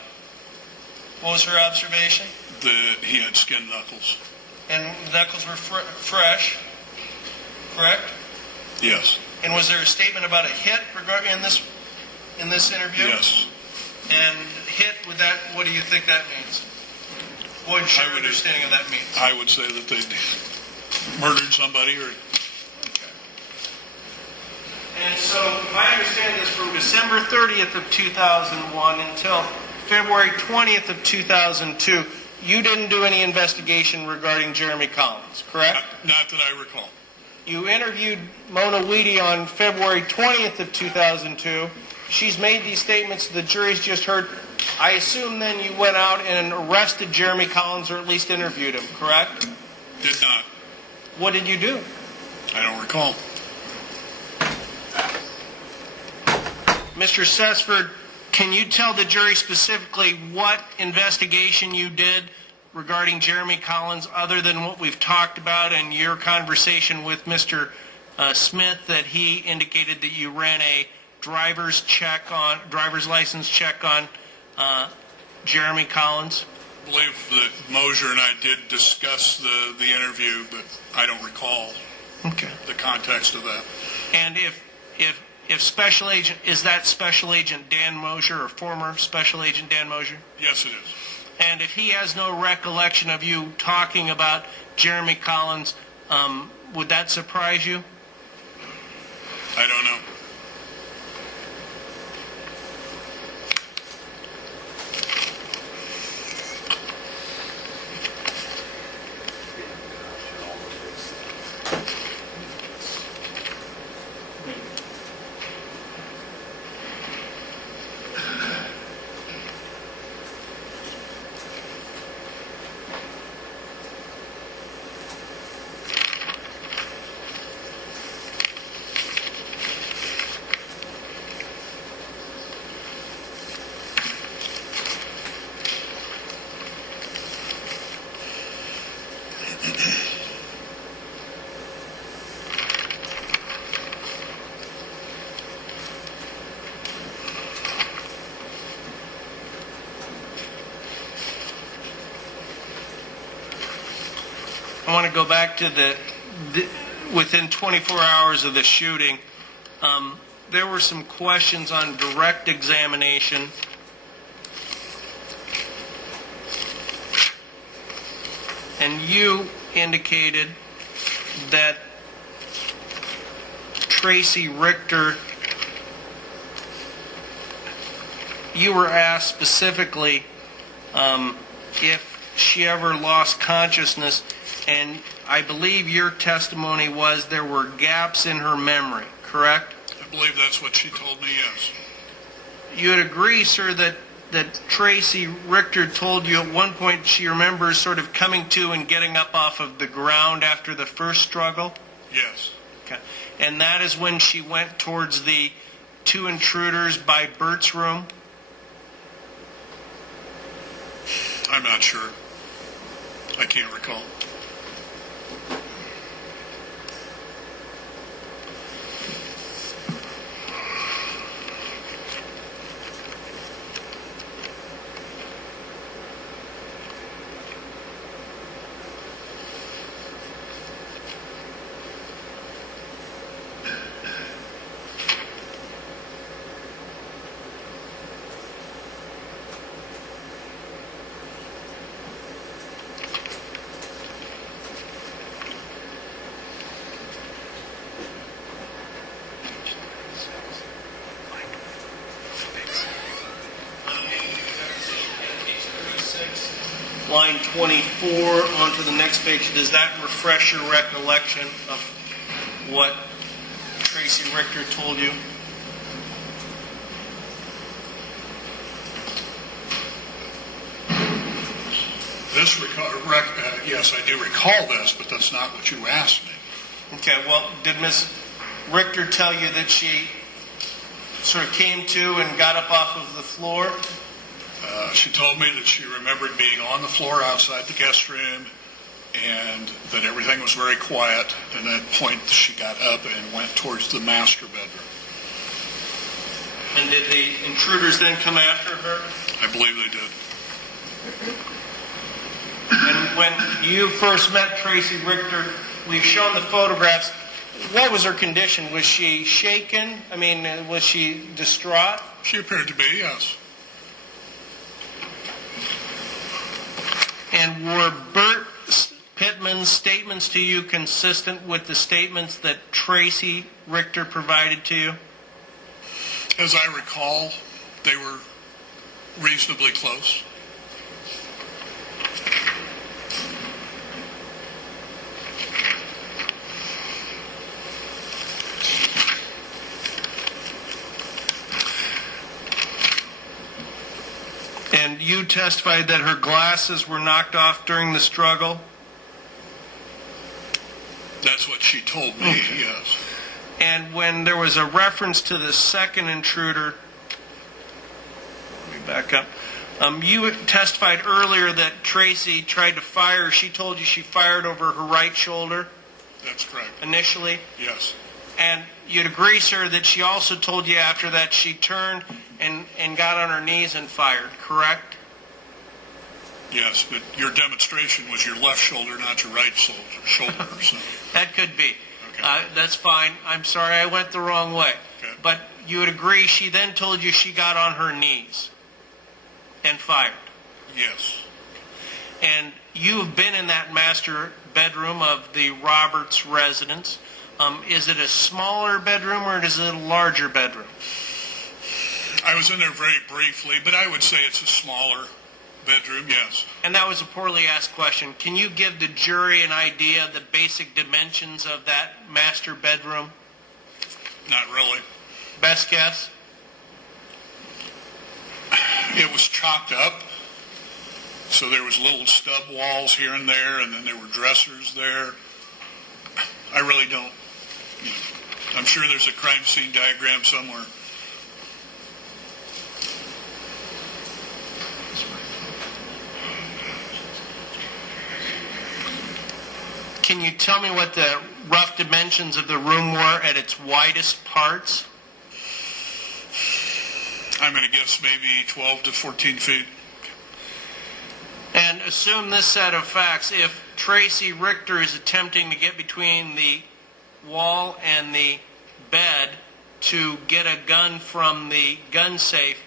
What was her observation? That he had skinned knuckles. And the knuckles were fresh, correct? Yes. And was there a statement about a hit regarding in this interview? Yes. And hit, what do you think that means? What's your understanding of that means? I would say that they murdered somebody or... And so I understand this from December 30th of 2001 until February 20th of 2002, you didn't do any investigation regarding Jeremy Collins, correct? Not that I recall. You interviewed Mona Weedy on February 20th of 2002. She's made these statements the jury's just heard. I assume then you went out and arrested Jeremy Collins or at least interviewed him, correct? Did not. What did you do? I don't recall. Mr. Sesford, can you tell the jury specifically what investigation you did regarding Jeremy Collins, other than what we've talked about in your conversation with Mr. Smith, that he indicated that you ran a driver's license check on Jeremy Collins? I believe that Mosier and I did discuss the interview, but I don't recall the context of that. And if Special Agent, is that Special Agent Dan Mosier or former Special Agent Dan Mosier? Yes, it is. And if he has no recollection of you talking about Jeremy Collins, would that surprise you? I don't know. I want to go back to within 24 hours of the shooting. There were some questions on direct examination. And you indicated that Tracy Richter, you were asked specifically if she ever lost consciousness, and I believe your testimony was there were gaps in her memory, correct? I believe that's what she told me, yes. You would agree, sir, that Tracy Richter told you at one point she remembers sort of coming to and getting up off of the ground after the first struggle? Yes. Okay. And that is when she went towards the two intruders by Bert's room? I'm not sure. I can't recall. Line 24 onto the next page, does that refresh your recollection of what Tracy Richter told you? Yes, I do recall this, but that's not what you asked me. Okay, well, did Ms. Richter tell you that she sort of came to and got up off of the floor? She told me that she remembered being on the floor outside the guest room and that everything was very quiet. And at that point, she got up and went towards the master bedroom. And did the intruders then come after her? I believe they did. And when you first met Tracy Richter, we've shown the photographs. What was her condition? Was she shaken? I mean, was she distraught? She appeared to be, yes. And were Bert Pittman's statements to you consistent with the statements that Tracy Richter provided to you? As I recall, they were reasonably close. And you testified that her glasses were knocked off during the struggle? That's what she told me, yes. And when there was a reference to the second intruder, back up. You testified earlier that Tracy tried to fire. She told you she fired over her right shoulder That's correct. initially. Yes. And you'd agree, sir, that she also told you after that she turned and got on her knees and fired, correct? Yes, but your demonstration was your left shoulder, not your right shoulder. So. That could be. Okay. That's fine. I'm sorry, I went the wrong way. Okay. But you would agree she then told you she got on her knees and fired. Yes. And you have been in that master bedroom of the Roberts residence. Is it a smaller bedroom or is it a larger bedroom? I was in there very briefly, but I would say it's a smaller bedroom, yes. And that was a poorly asked question. Can you give the jury an idea of the basic dimensions of that master bedroom? Not really. Best guess? It was chopped up, so there was little stub walls here and there, and then there were dressers there. I really don't. I'm sure there's a crime scene diagram somewhere. Can you tell me what the rough dimensions of the room were at its widest parts? I'm going to guess maybe 12 to 14 feet. And assume this set of facts. If Tracy Richter is attempting to get between the wall and the bed to get a gun from the gun safe,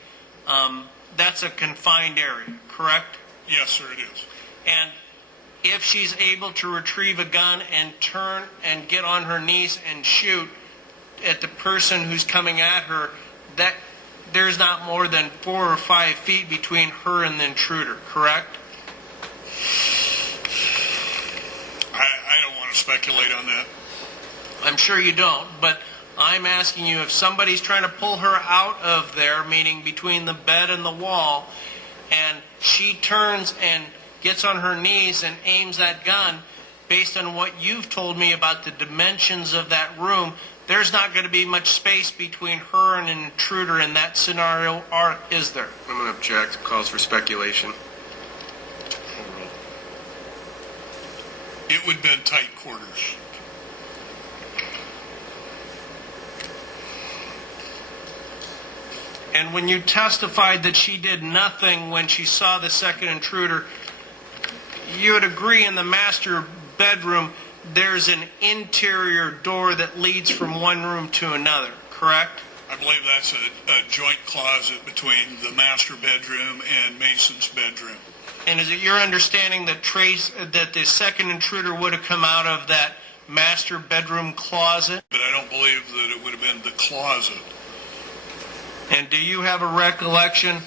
that's a confined area, correct? Yes, sir, it is. And if she's able to retrieve a gun and turn and get on her knees and shoot at the person who's coming at her, that there's not more than 4 or 5 feet between her and the intruder, correct? I don't want to speculate on that. I'm sure you don't, but I'm asking you, if somebody's trying to pull her out of there, meaning between the bed and the wall, and she turns and gets on her knees and aims that gun, based on what you've told me about the dimensions of that room, there's not going to be much space between her and an intruder in that scenario, or is there? I'm going to object. Calls for speculation. It would have been tight quarters. And when you testified that she did nothing when she saw the second intruder, you would agree in the master bedroom there's an interior door that leads from one room to another, correct? I believe that's a joint closet between the master bedroom and Mason's bedroom. And is it your understanding that that the second intruder would have come out of that master bedroom closet? But I don't believe that it would have been the closet. And do you have a recollection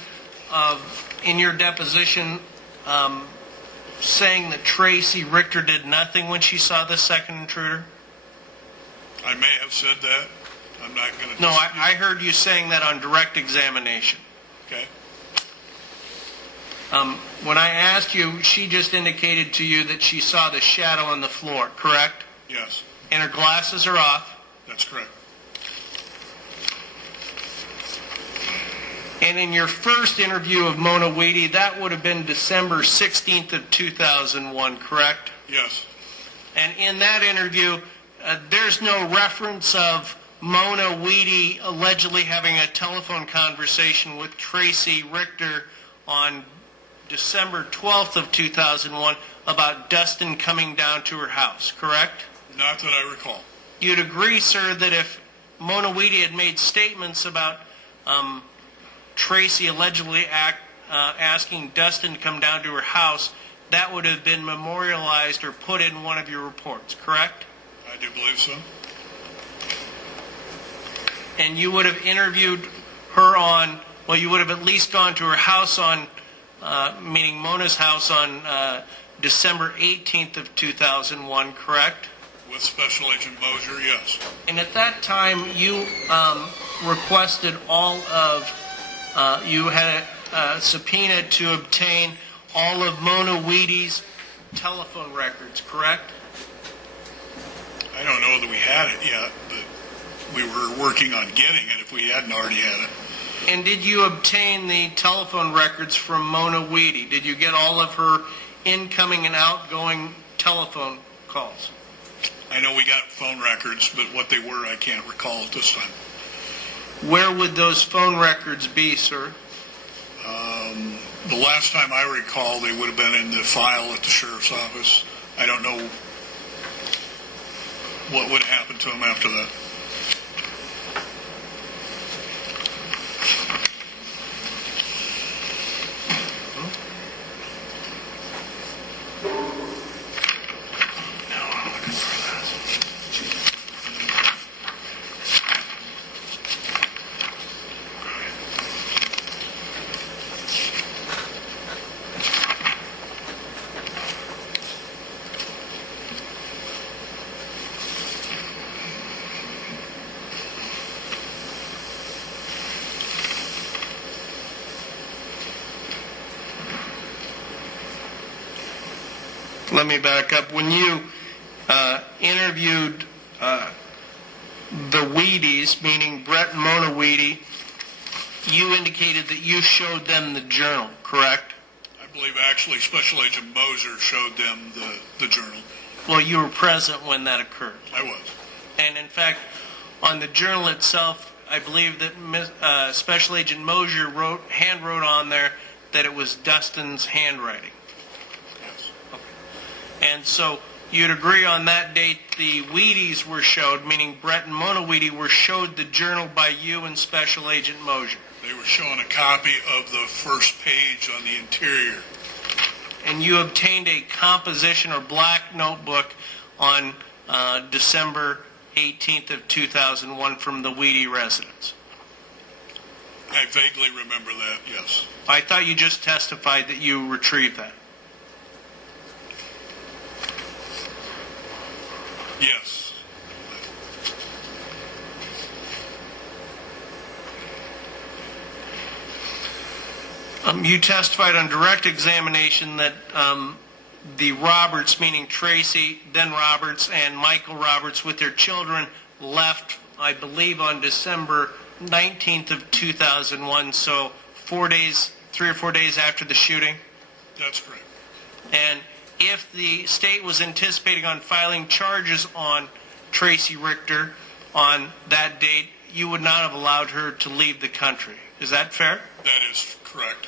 of, in your deposition, saying that Tracy Richter did nothing when she saw the second intruder? I may have said that. I'm not going to... No, I heard you saying that on direct examination. Okay. When I asked you, she just indicated to you that she saw the shadow on the floor, correct? Yes, And her glasses are off. that's correct. And in your first interview of Mona Weedy, that would have been December 16th of 2001, correct? Yes. And in that interview, there's no reference of Mona Weedy allegedly having a telephone conversation with Tracy Richter on December 12th of 2001 about Dustin coming down to her house, correct? Not that I recall. You'd agree, sir, that if Mona Weedy had made statements about Tracy allegedly asking Dustin to come down to her house, that would have been memorialized or put in one of your reports, correct? I do believe so. And you would have interviewed her on, well, you would have at least gone to her house on, meaning Mona's house on December 18th of 2001, correct? With Special Agent Mosier, yes. And at that time, you requested all of, you had a subpoena to obtain all of Mona Weedy's telephone records, correct? I don't know that we had it yet, but we were working on getting it if we hadn't already had it. And did you obtain the telephone records from Mona Weedy? Did you get all of her incoming and outgoing telephone calls? I know we got phone records, but what they were, I can't recall at this time. Where would those phone records be, sir? The last time I recall, they would have been in the file at the sheriff's office. I don't know what would happen to them after that. Let me back up. When you interviewed the Weedies, meaning Brett and Mona Weedy, you indicated that you showed them the journal, correct? I believe actually Special Agent Moser showed them the journal. Well, you were present when that occurred. I was. And in fact, on the journal itself, I believe that Special Agent Moser hand wrote on there that it was Dustin's handwriting. Yes. And so you'd agree on that date the Weedies were showed, meaning Brett and Mona Weedy were showed the journal by you and Special Agent Moser. They were showing a copy of the first page on the interior. And you obtained a composition or black notebook on December 18th of 2001 from the Weedy residence. I vaguely remember that, yes. I thought you just testified that you retrieved that. Yes. You testified on direct examination that the Roberts, meaning Tracy, then Roberts, and Michael Roberts with their children left, I believe, on December 19th of 2001, so 3 or 4 days after the shooting. That's correct. And if the state was anticipating on filing charges on Tracy Richter on that date, you would not have allowed her to leave the country. Is that fair? That is correct.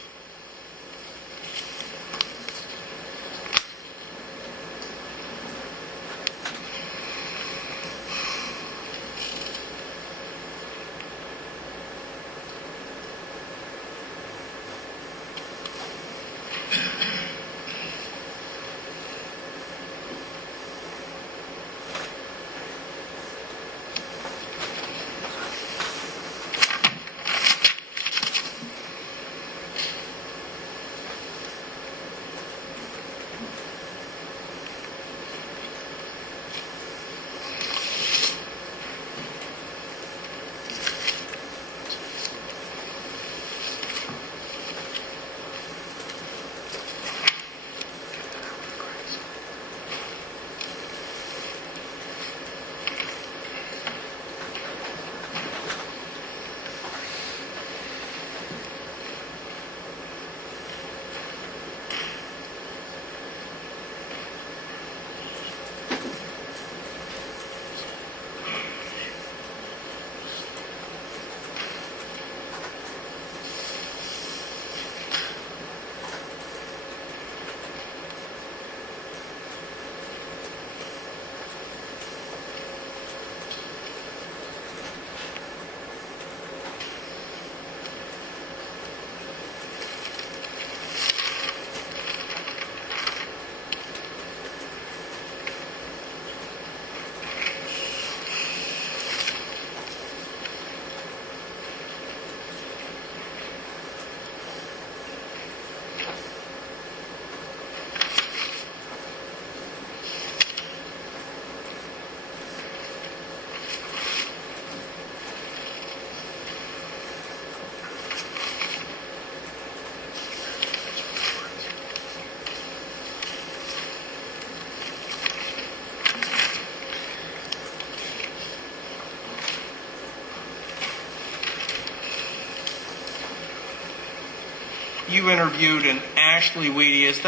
you interviewed an Ashley Weedy. Was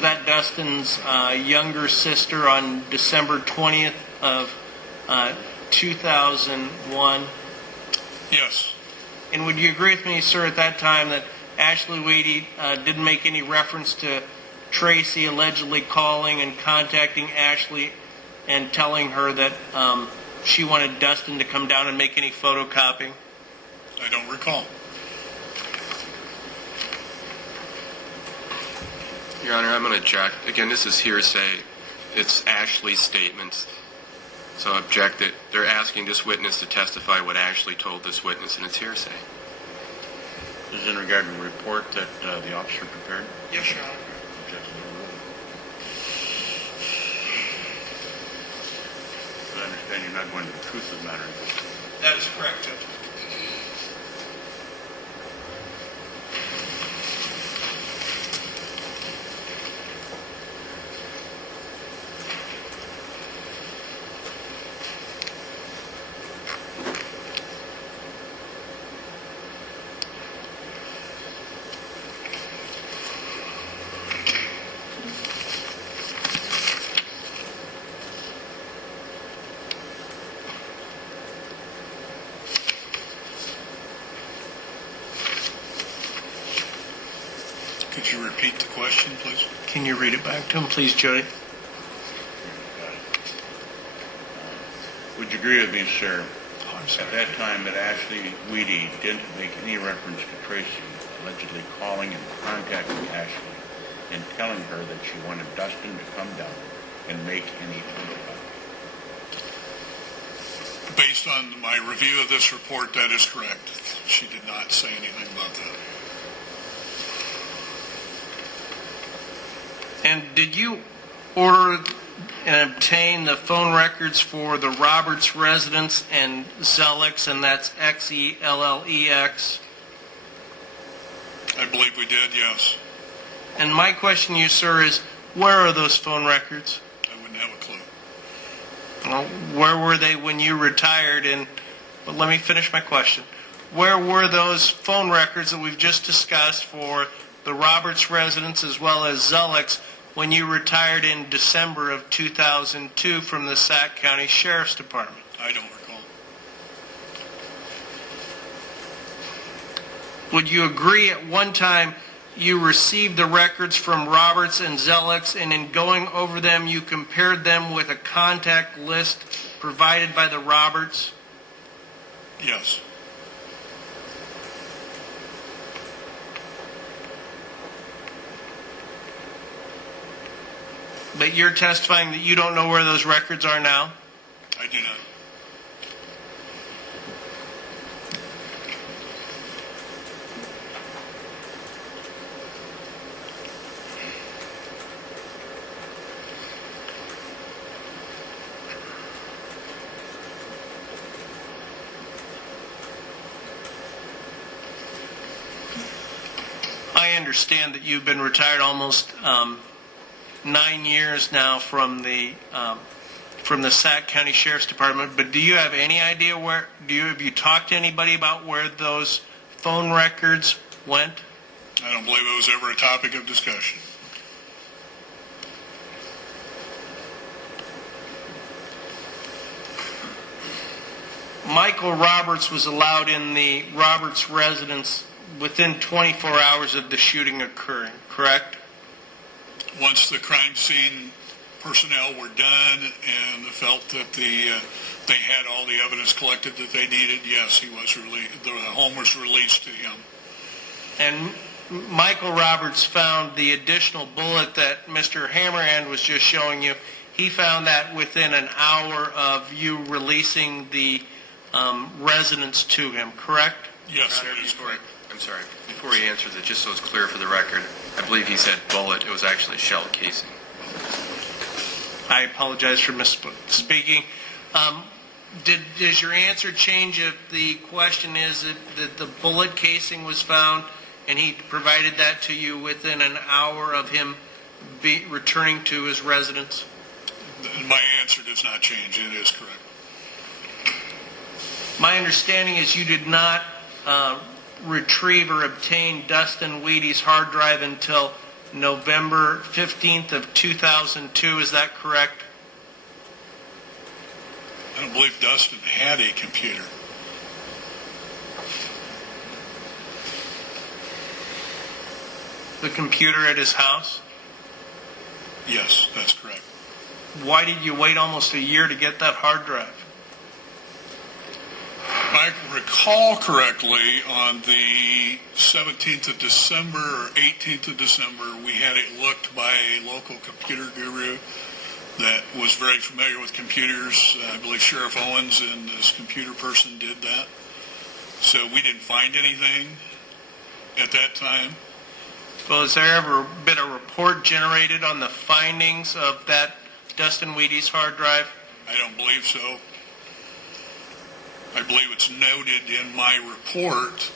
that Dustin's younger sister on December 20th of 2001? Yes. And would you agree with me, sir, at that time that Ashley Weedy didn't make any reference to Tracy allegedly calling and contacting Ashley and telling her that she wanted Dustin to come down and make any photocopying? I don't recall. Your Honor, I'm going to object. Again, this is hearsay. It's Ashley's statements. So I object that they're asking this witness to testify what Ashley told this witness, and it's hearsay. This is in regard to the report that the officer prepared? Yes, Your Honor. Objection overruled. But I understand you're not going to the truth of the matter. That is correct, Judge. Could you repeat the question, please? Can you read it back to him, please, Jody? Would you agree with me, sir, Oh, I'm at that time that Ashley Weedy didn't make any reference to Tracy allegedly calling and contacting Ashley and telling her that she wanted Dustin to come down and make any photocopy? Based on my review of this report, that is correct. She did not say anything about that. And did you order and obtain the phone records for the Roberts residence and Zellex, and that's Xellex? I believe we did, yes. And my question to you, sir, is where are those phone records? I wouldn't have a clue. Well, where were they when you retired? But let me finish my question. Where were those phone records that we've just discussed for the Roberts residence as well as Zellex when you retired in December of 2002 from the Sac County Sheriff's Department? I don't recall. Would you agree at one time you received the records from Roberts and Zellex, and in going over them you compared them with a contact list provided by the Roberts? Yes. But you're testifying that you don't know where those records are now? I do not. I understand that you've been retired almost 9 years now from the Sac County Sheriff's Department, but do you have any idea have you talked to anybody about where those phone records went? I don't believe it was ever a topic of discussion. Michael Roberts was allowed in the Roberts residence within 24 hours of the shooting occurring, correct? Once the crime scene personnel were done and felt that they had all the evidence collected that they needed, yes, he was the home was released to him. And Michael Roberts found the additional bullet that Mr. Hammerhand was just showing you. He found that within an hour of you releasing the residence to him, correct? Yes, that is correct. I'm sorry. Before he answers it, just so it's clear for the record, I believe he said bullet. It was actually shell casing. I apologize for misspeaking. Does your answer change if the question is that the bullet casing was found and he provided that to you within an hour of him returning to his residence? My answer does not change. It is correct. My understanding is you did not retrieve or obtain Dustin Weedy's hard drive until November 15th of 2002. Is that correct? I don't believe Dustin had a computer. The computer at his house? Yes, that's correct. Why did you wait almost a year to get that hard drive? If I recall correctly, on the 17th of December or 18th of December, we had it looked by a local computer guru that was very familiar with computers. I believe Sheriff Owens and this computer person did that. So we didn't find anything at that time. Well, has there ever been a report generated on the findings of that Dustin Weedy's hard drive? I don't believe so. I believe it's noted in my report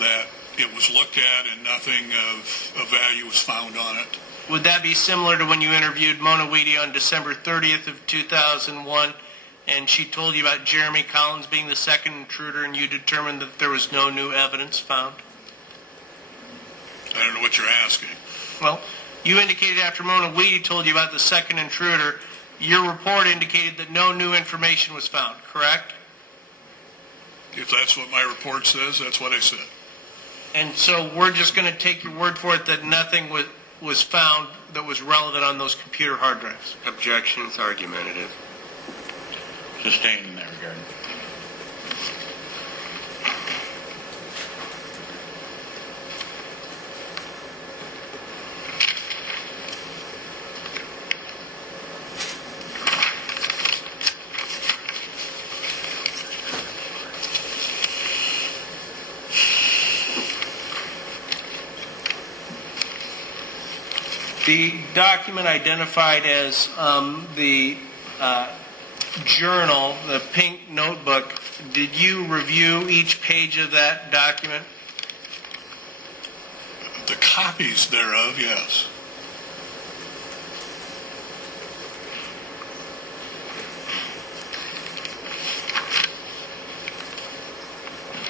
that it was looked at and nothing of value was found on it. Would that be similar to when you interviewed Mona Weedy on December 30th of 2001 and she told you about Jeremy Collins being the second intruder and you determined that there was no new evidence found? I don't know what you're asking. Well, you indicated after Mona Weedy told you about the second intruder, your report indicated that no new information was found, correct? If that's what my report says, that's what I said. And so we're just going to take your word for it that nothing was found that was relevant on those computer hard drives. Objections, argumentative. Sustained in that regard. The document identified as the journal, the pink notebook, did you review each page of that document? The copies thereof, yes.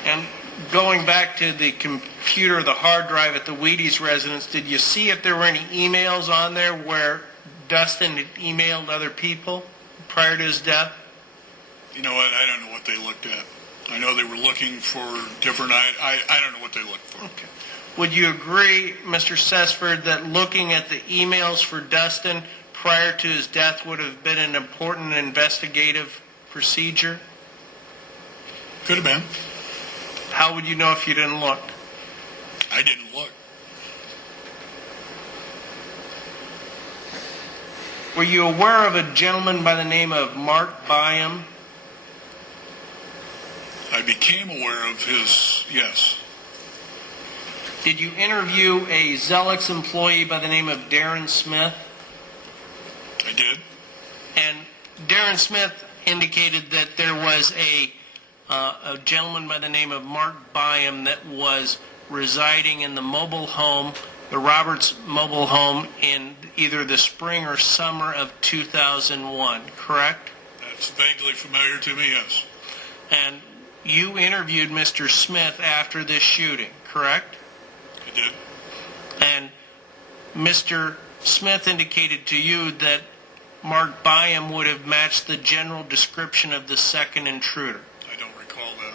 And going back to the computer, the hard drive at the Wheaties residence, did you see if there were any emails on there where Dustin had emailed other people prior to his death? You know what? I don't know what they looked at. I know they were looking for different... I don't know what they looked for. Okay. Would you agree, Mr. Sesford, that looking at the emails for Dustin prior to his death would have been an important investigative procedure? Could have been. How would you know if you didn't look? I didn't look. Were you aware of a gentleman by the name of Mark Byam? I became aware of his... Yes. Did you interview a Xelox employee by the name of Darren Smith? I did. And Darren Smith indicated that there was a gentleman by the name of Mark Byam that was residing in the mobile home, the Roberts mobile home, in either the spring or summer of 2001, correct? That's vaguely familiar to me, yes. And you interviewed Mr. Smith after this shooting, correct? I did. And Mr. Smith indicated to you that Mark Byam would have matched the general description of the second intruder. I don't recall that.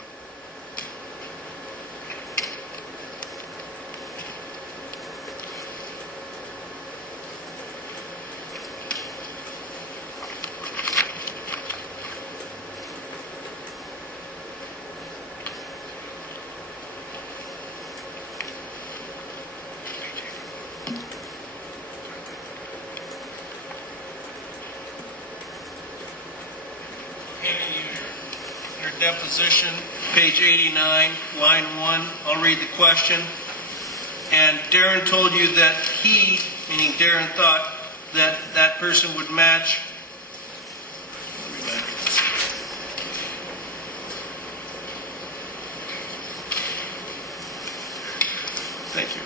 Your deposition, page 89, line 1. I'll read the question. And Darren told you that he, meaning Darren, thought that that person would match. Thank you.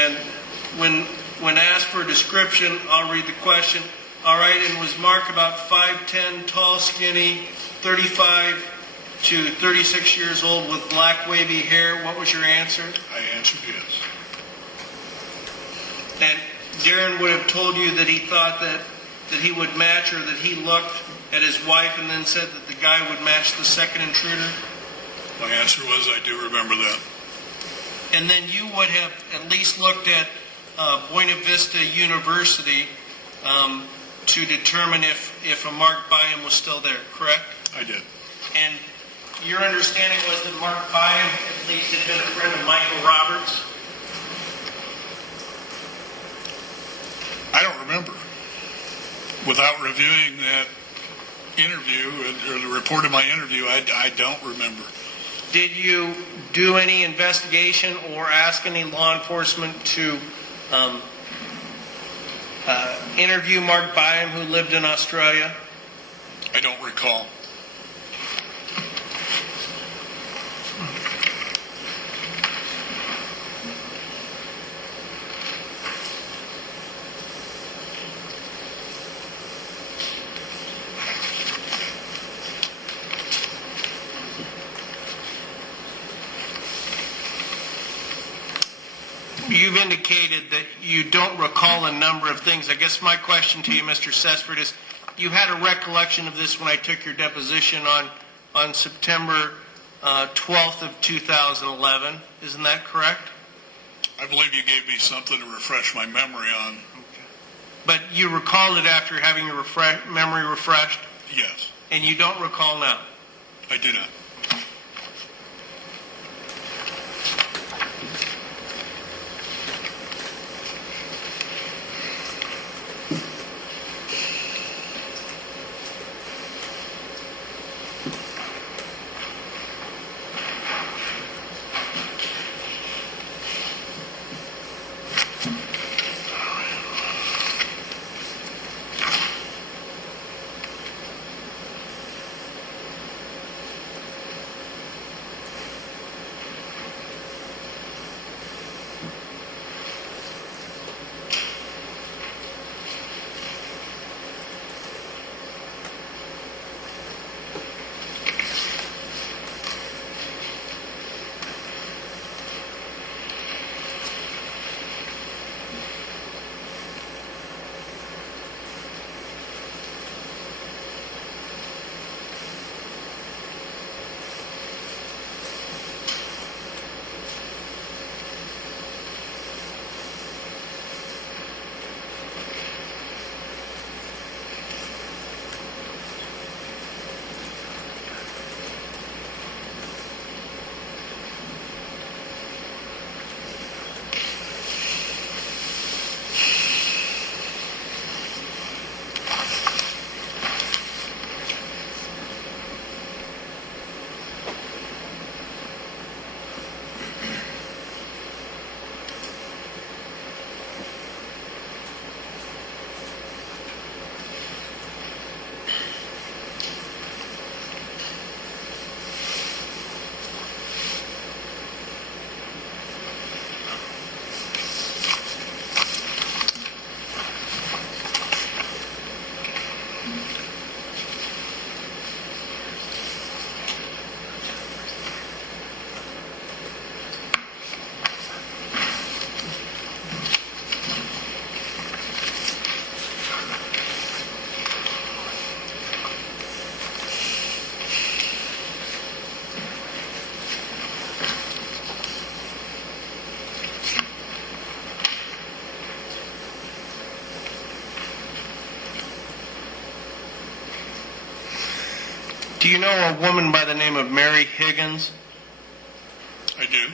And when asked for a description, I'll read the question. All right, and was Mark about 5'10", tall, skinny, 35 to 36 years old with black wavy hair. What was your answer? I answered yes. And Darren would have told you that he thought that he would match, or that he looked at his wife and then said that the guy would match the second intruder? My answer was I do remember that. And then you would have at least looked at Buena Vista University to determine if a Mark Byam was still there, correct? I did. And your understanding was that Mark Byam at least had been a friend of Michael Roberts? I don't remember. Without reviewing that interview or the report of my interview, I don't remember. Did you do any investigation or ask any law enforcement to interview Mark Byam, who lived in Australia? I don't recall. You've indicated that you don't recall a number of things. I guess my question to you, Mr. Sesford, is you had a recollection of this when I took your deposition on September 12th of 2011. Isn't that correct? I believe you gave me something to refresh my memory on. But you recalled it after having your memory refreshed? Yes, And you don't recall now? I do not. Do you know a woman by the name of Mary Higgins? I do.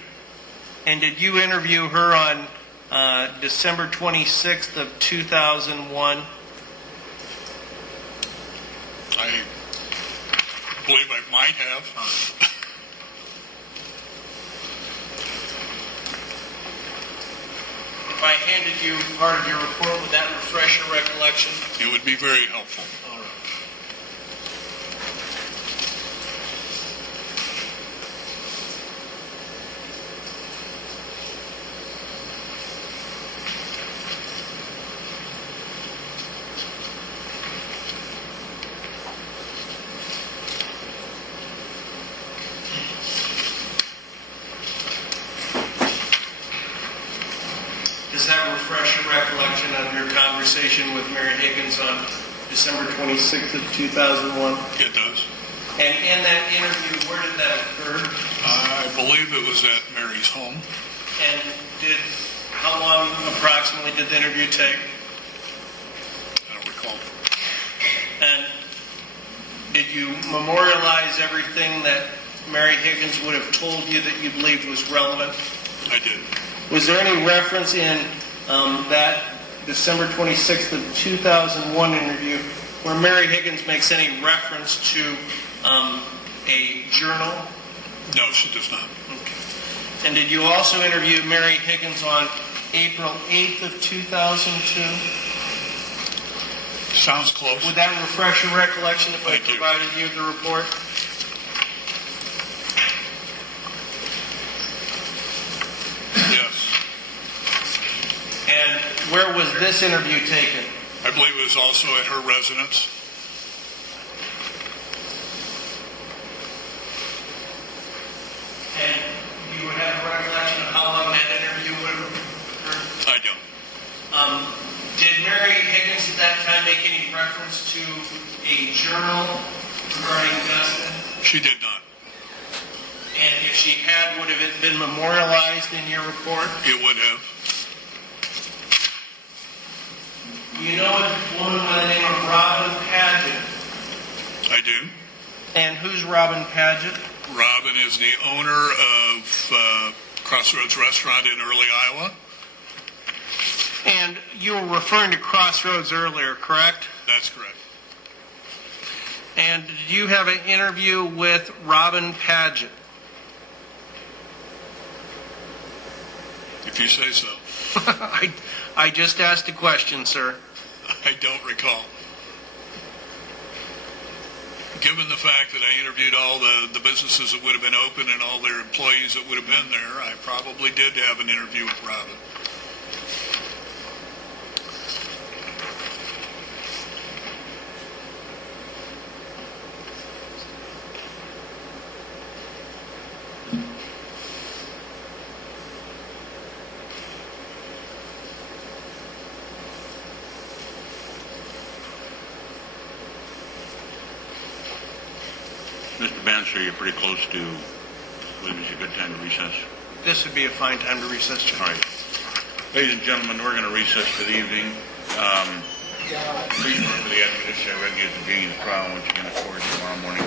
And did you interview her on December 26th of 2001? I believe I might have. If I handed you part of your report, would that refresh your recollection? It would be very helpful. All right. refresh your recollection of your conversation with Mary Higgins on December 26th of 2001? It does. And in that interview, where did that occur? I believe it was at Mary's home. And how long approximately did the interview take? I don't recall. And did you memorialize everything that Mary Higgins would have told you that you believed was relevant? I did. Was there any reference in that December 26th of 2001 interview where Mary Higgins makes any reference to a journal? No, she does not. Okay. And did you also interview Mary Higgins on April 8th of 2002? Sounds close. Would that refresh your recollection if I Thank you. provided you the report? Yes. And where was this interview taken? I believe it was also at her residence. And you would have a recollection of how long that interview would have occurred? I don't. Did Mary Higgins at that time make any reference to a journal regarding Dustin? She did not. And if she had, would have it been memorialized in your report? It would have. You know a woman by the name of Robin Paget? I do. And who's Robin Paget? Robin is the owner of Crossroads Restaurant in Early, Iowa. And you were referring to Crossroads earlier, correct? That's correct. And did you have an interview with Robin Paget? If you say so. I just asked a question, sir. I don't recall. Given the fact that I interviewed all the businesses that would have been open and all their employees that would have been there, I probably did have an interview with Robin. Mr. Bannister, you're pretty close to, when is a good time to recess? This would be a fine time to recess, Jim. All right. Ladies and gentlemen, we're going to recess for the evening. Please remember the admonition I read you at the beginning of the trial, which again, of course, tomorrow morning.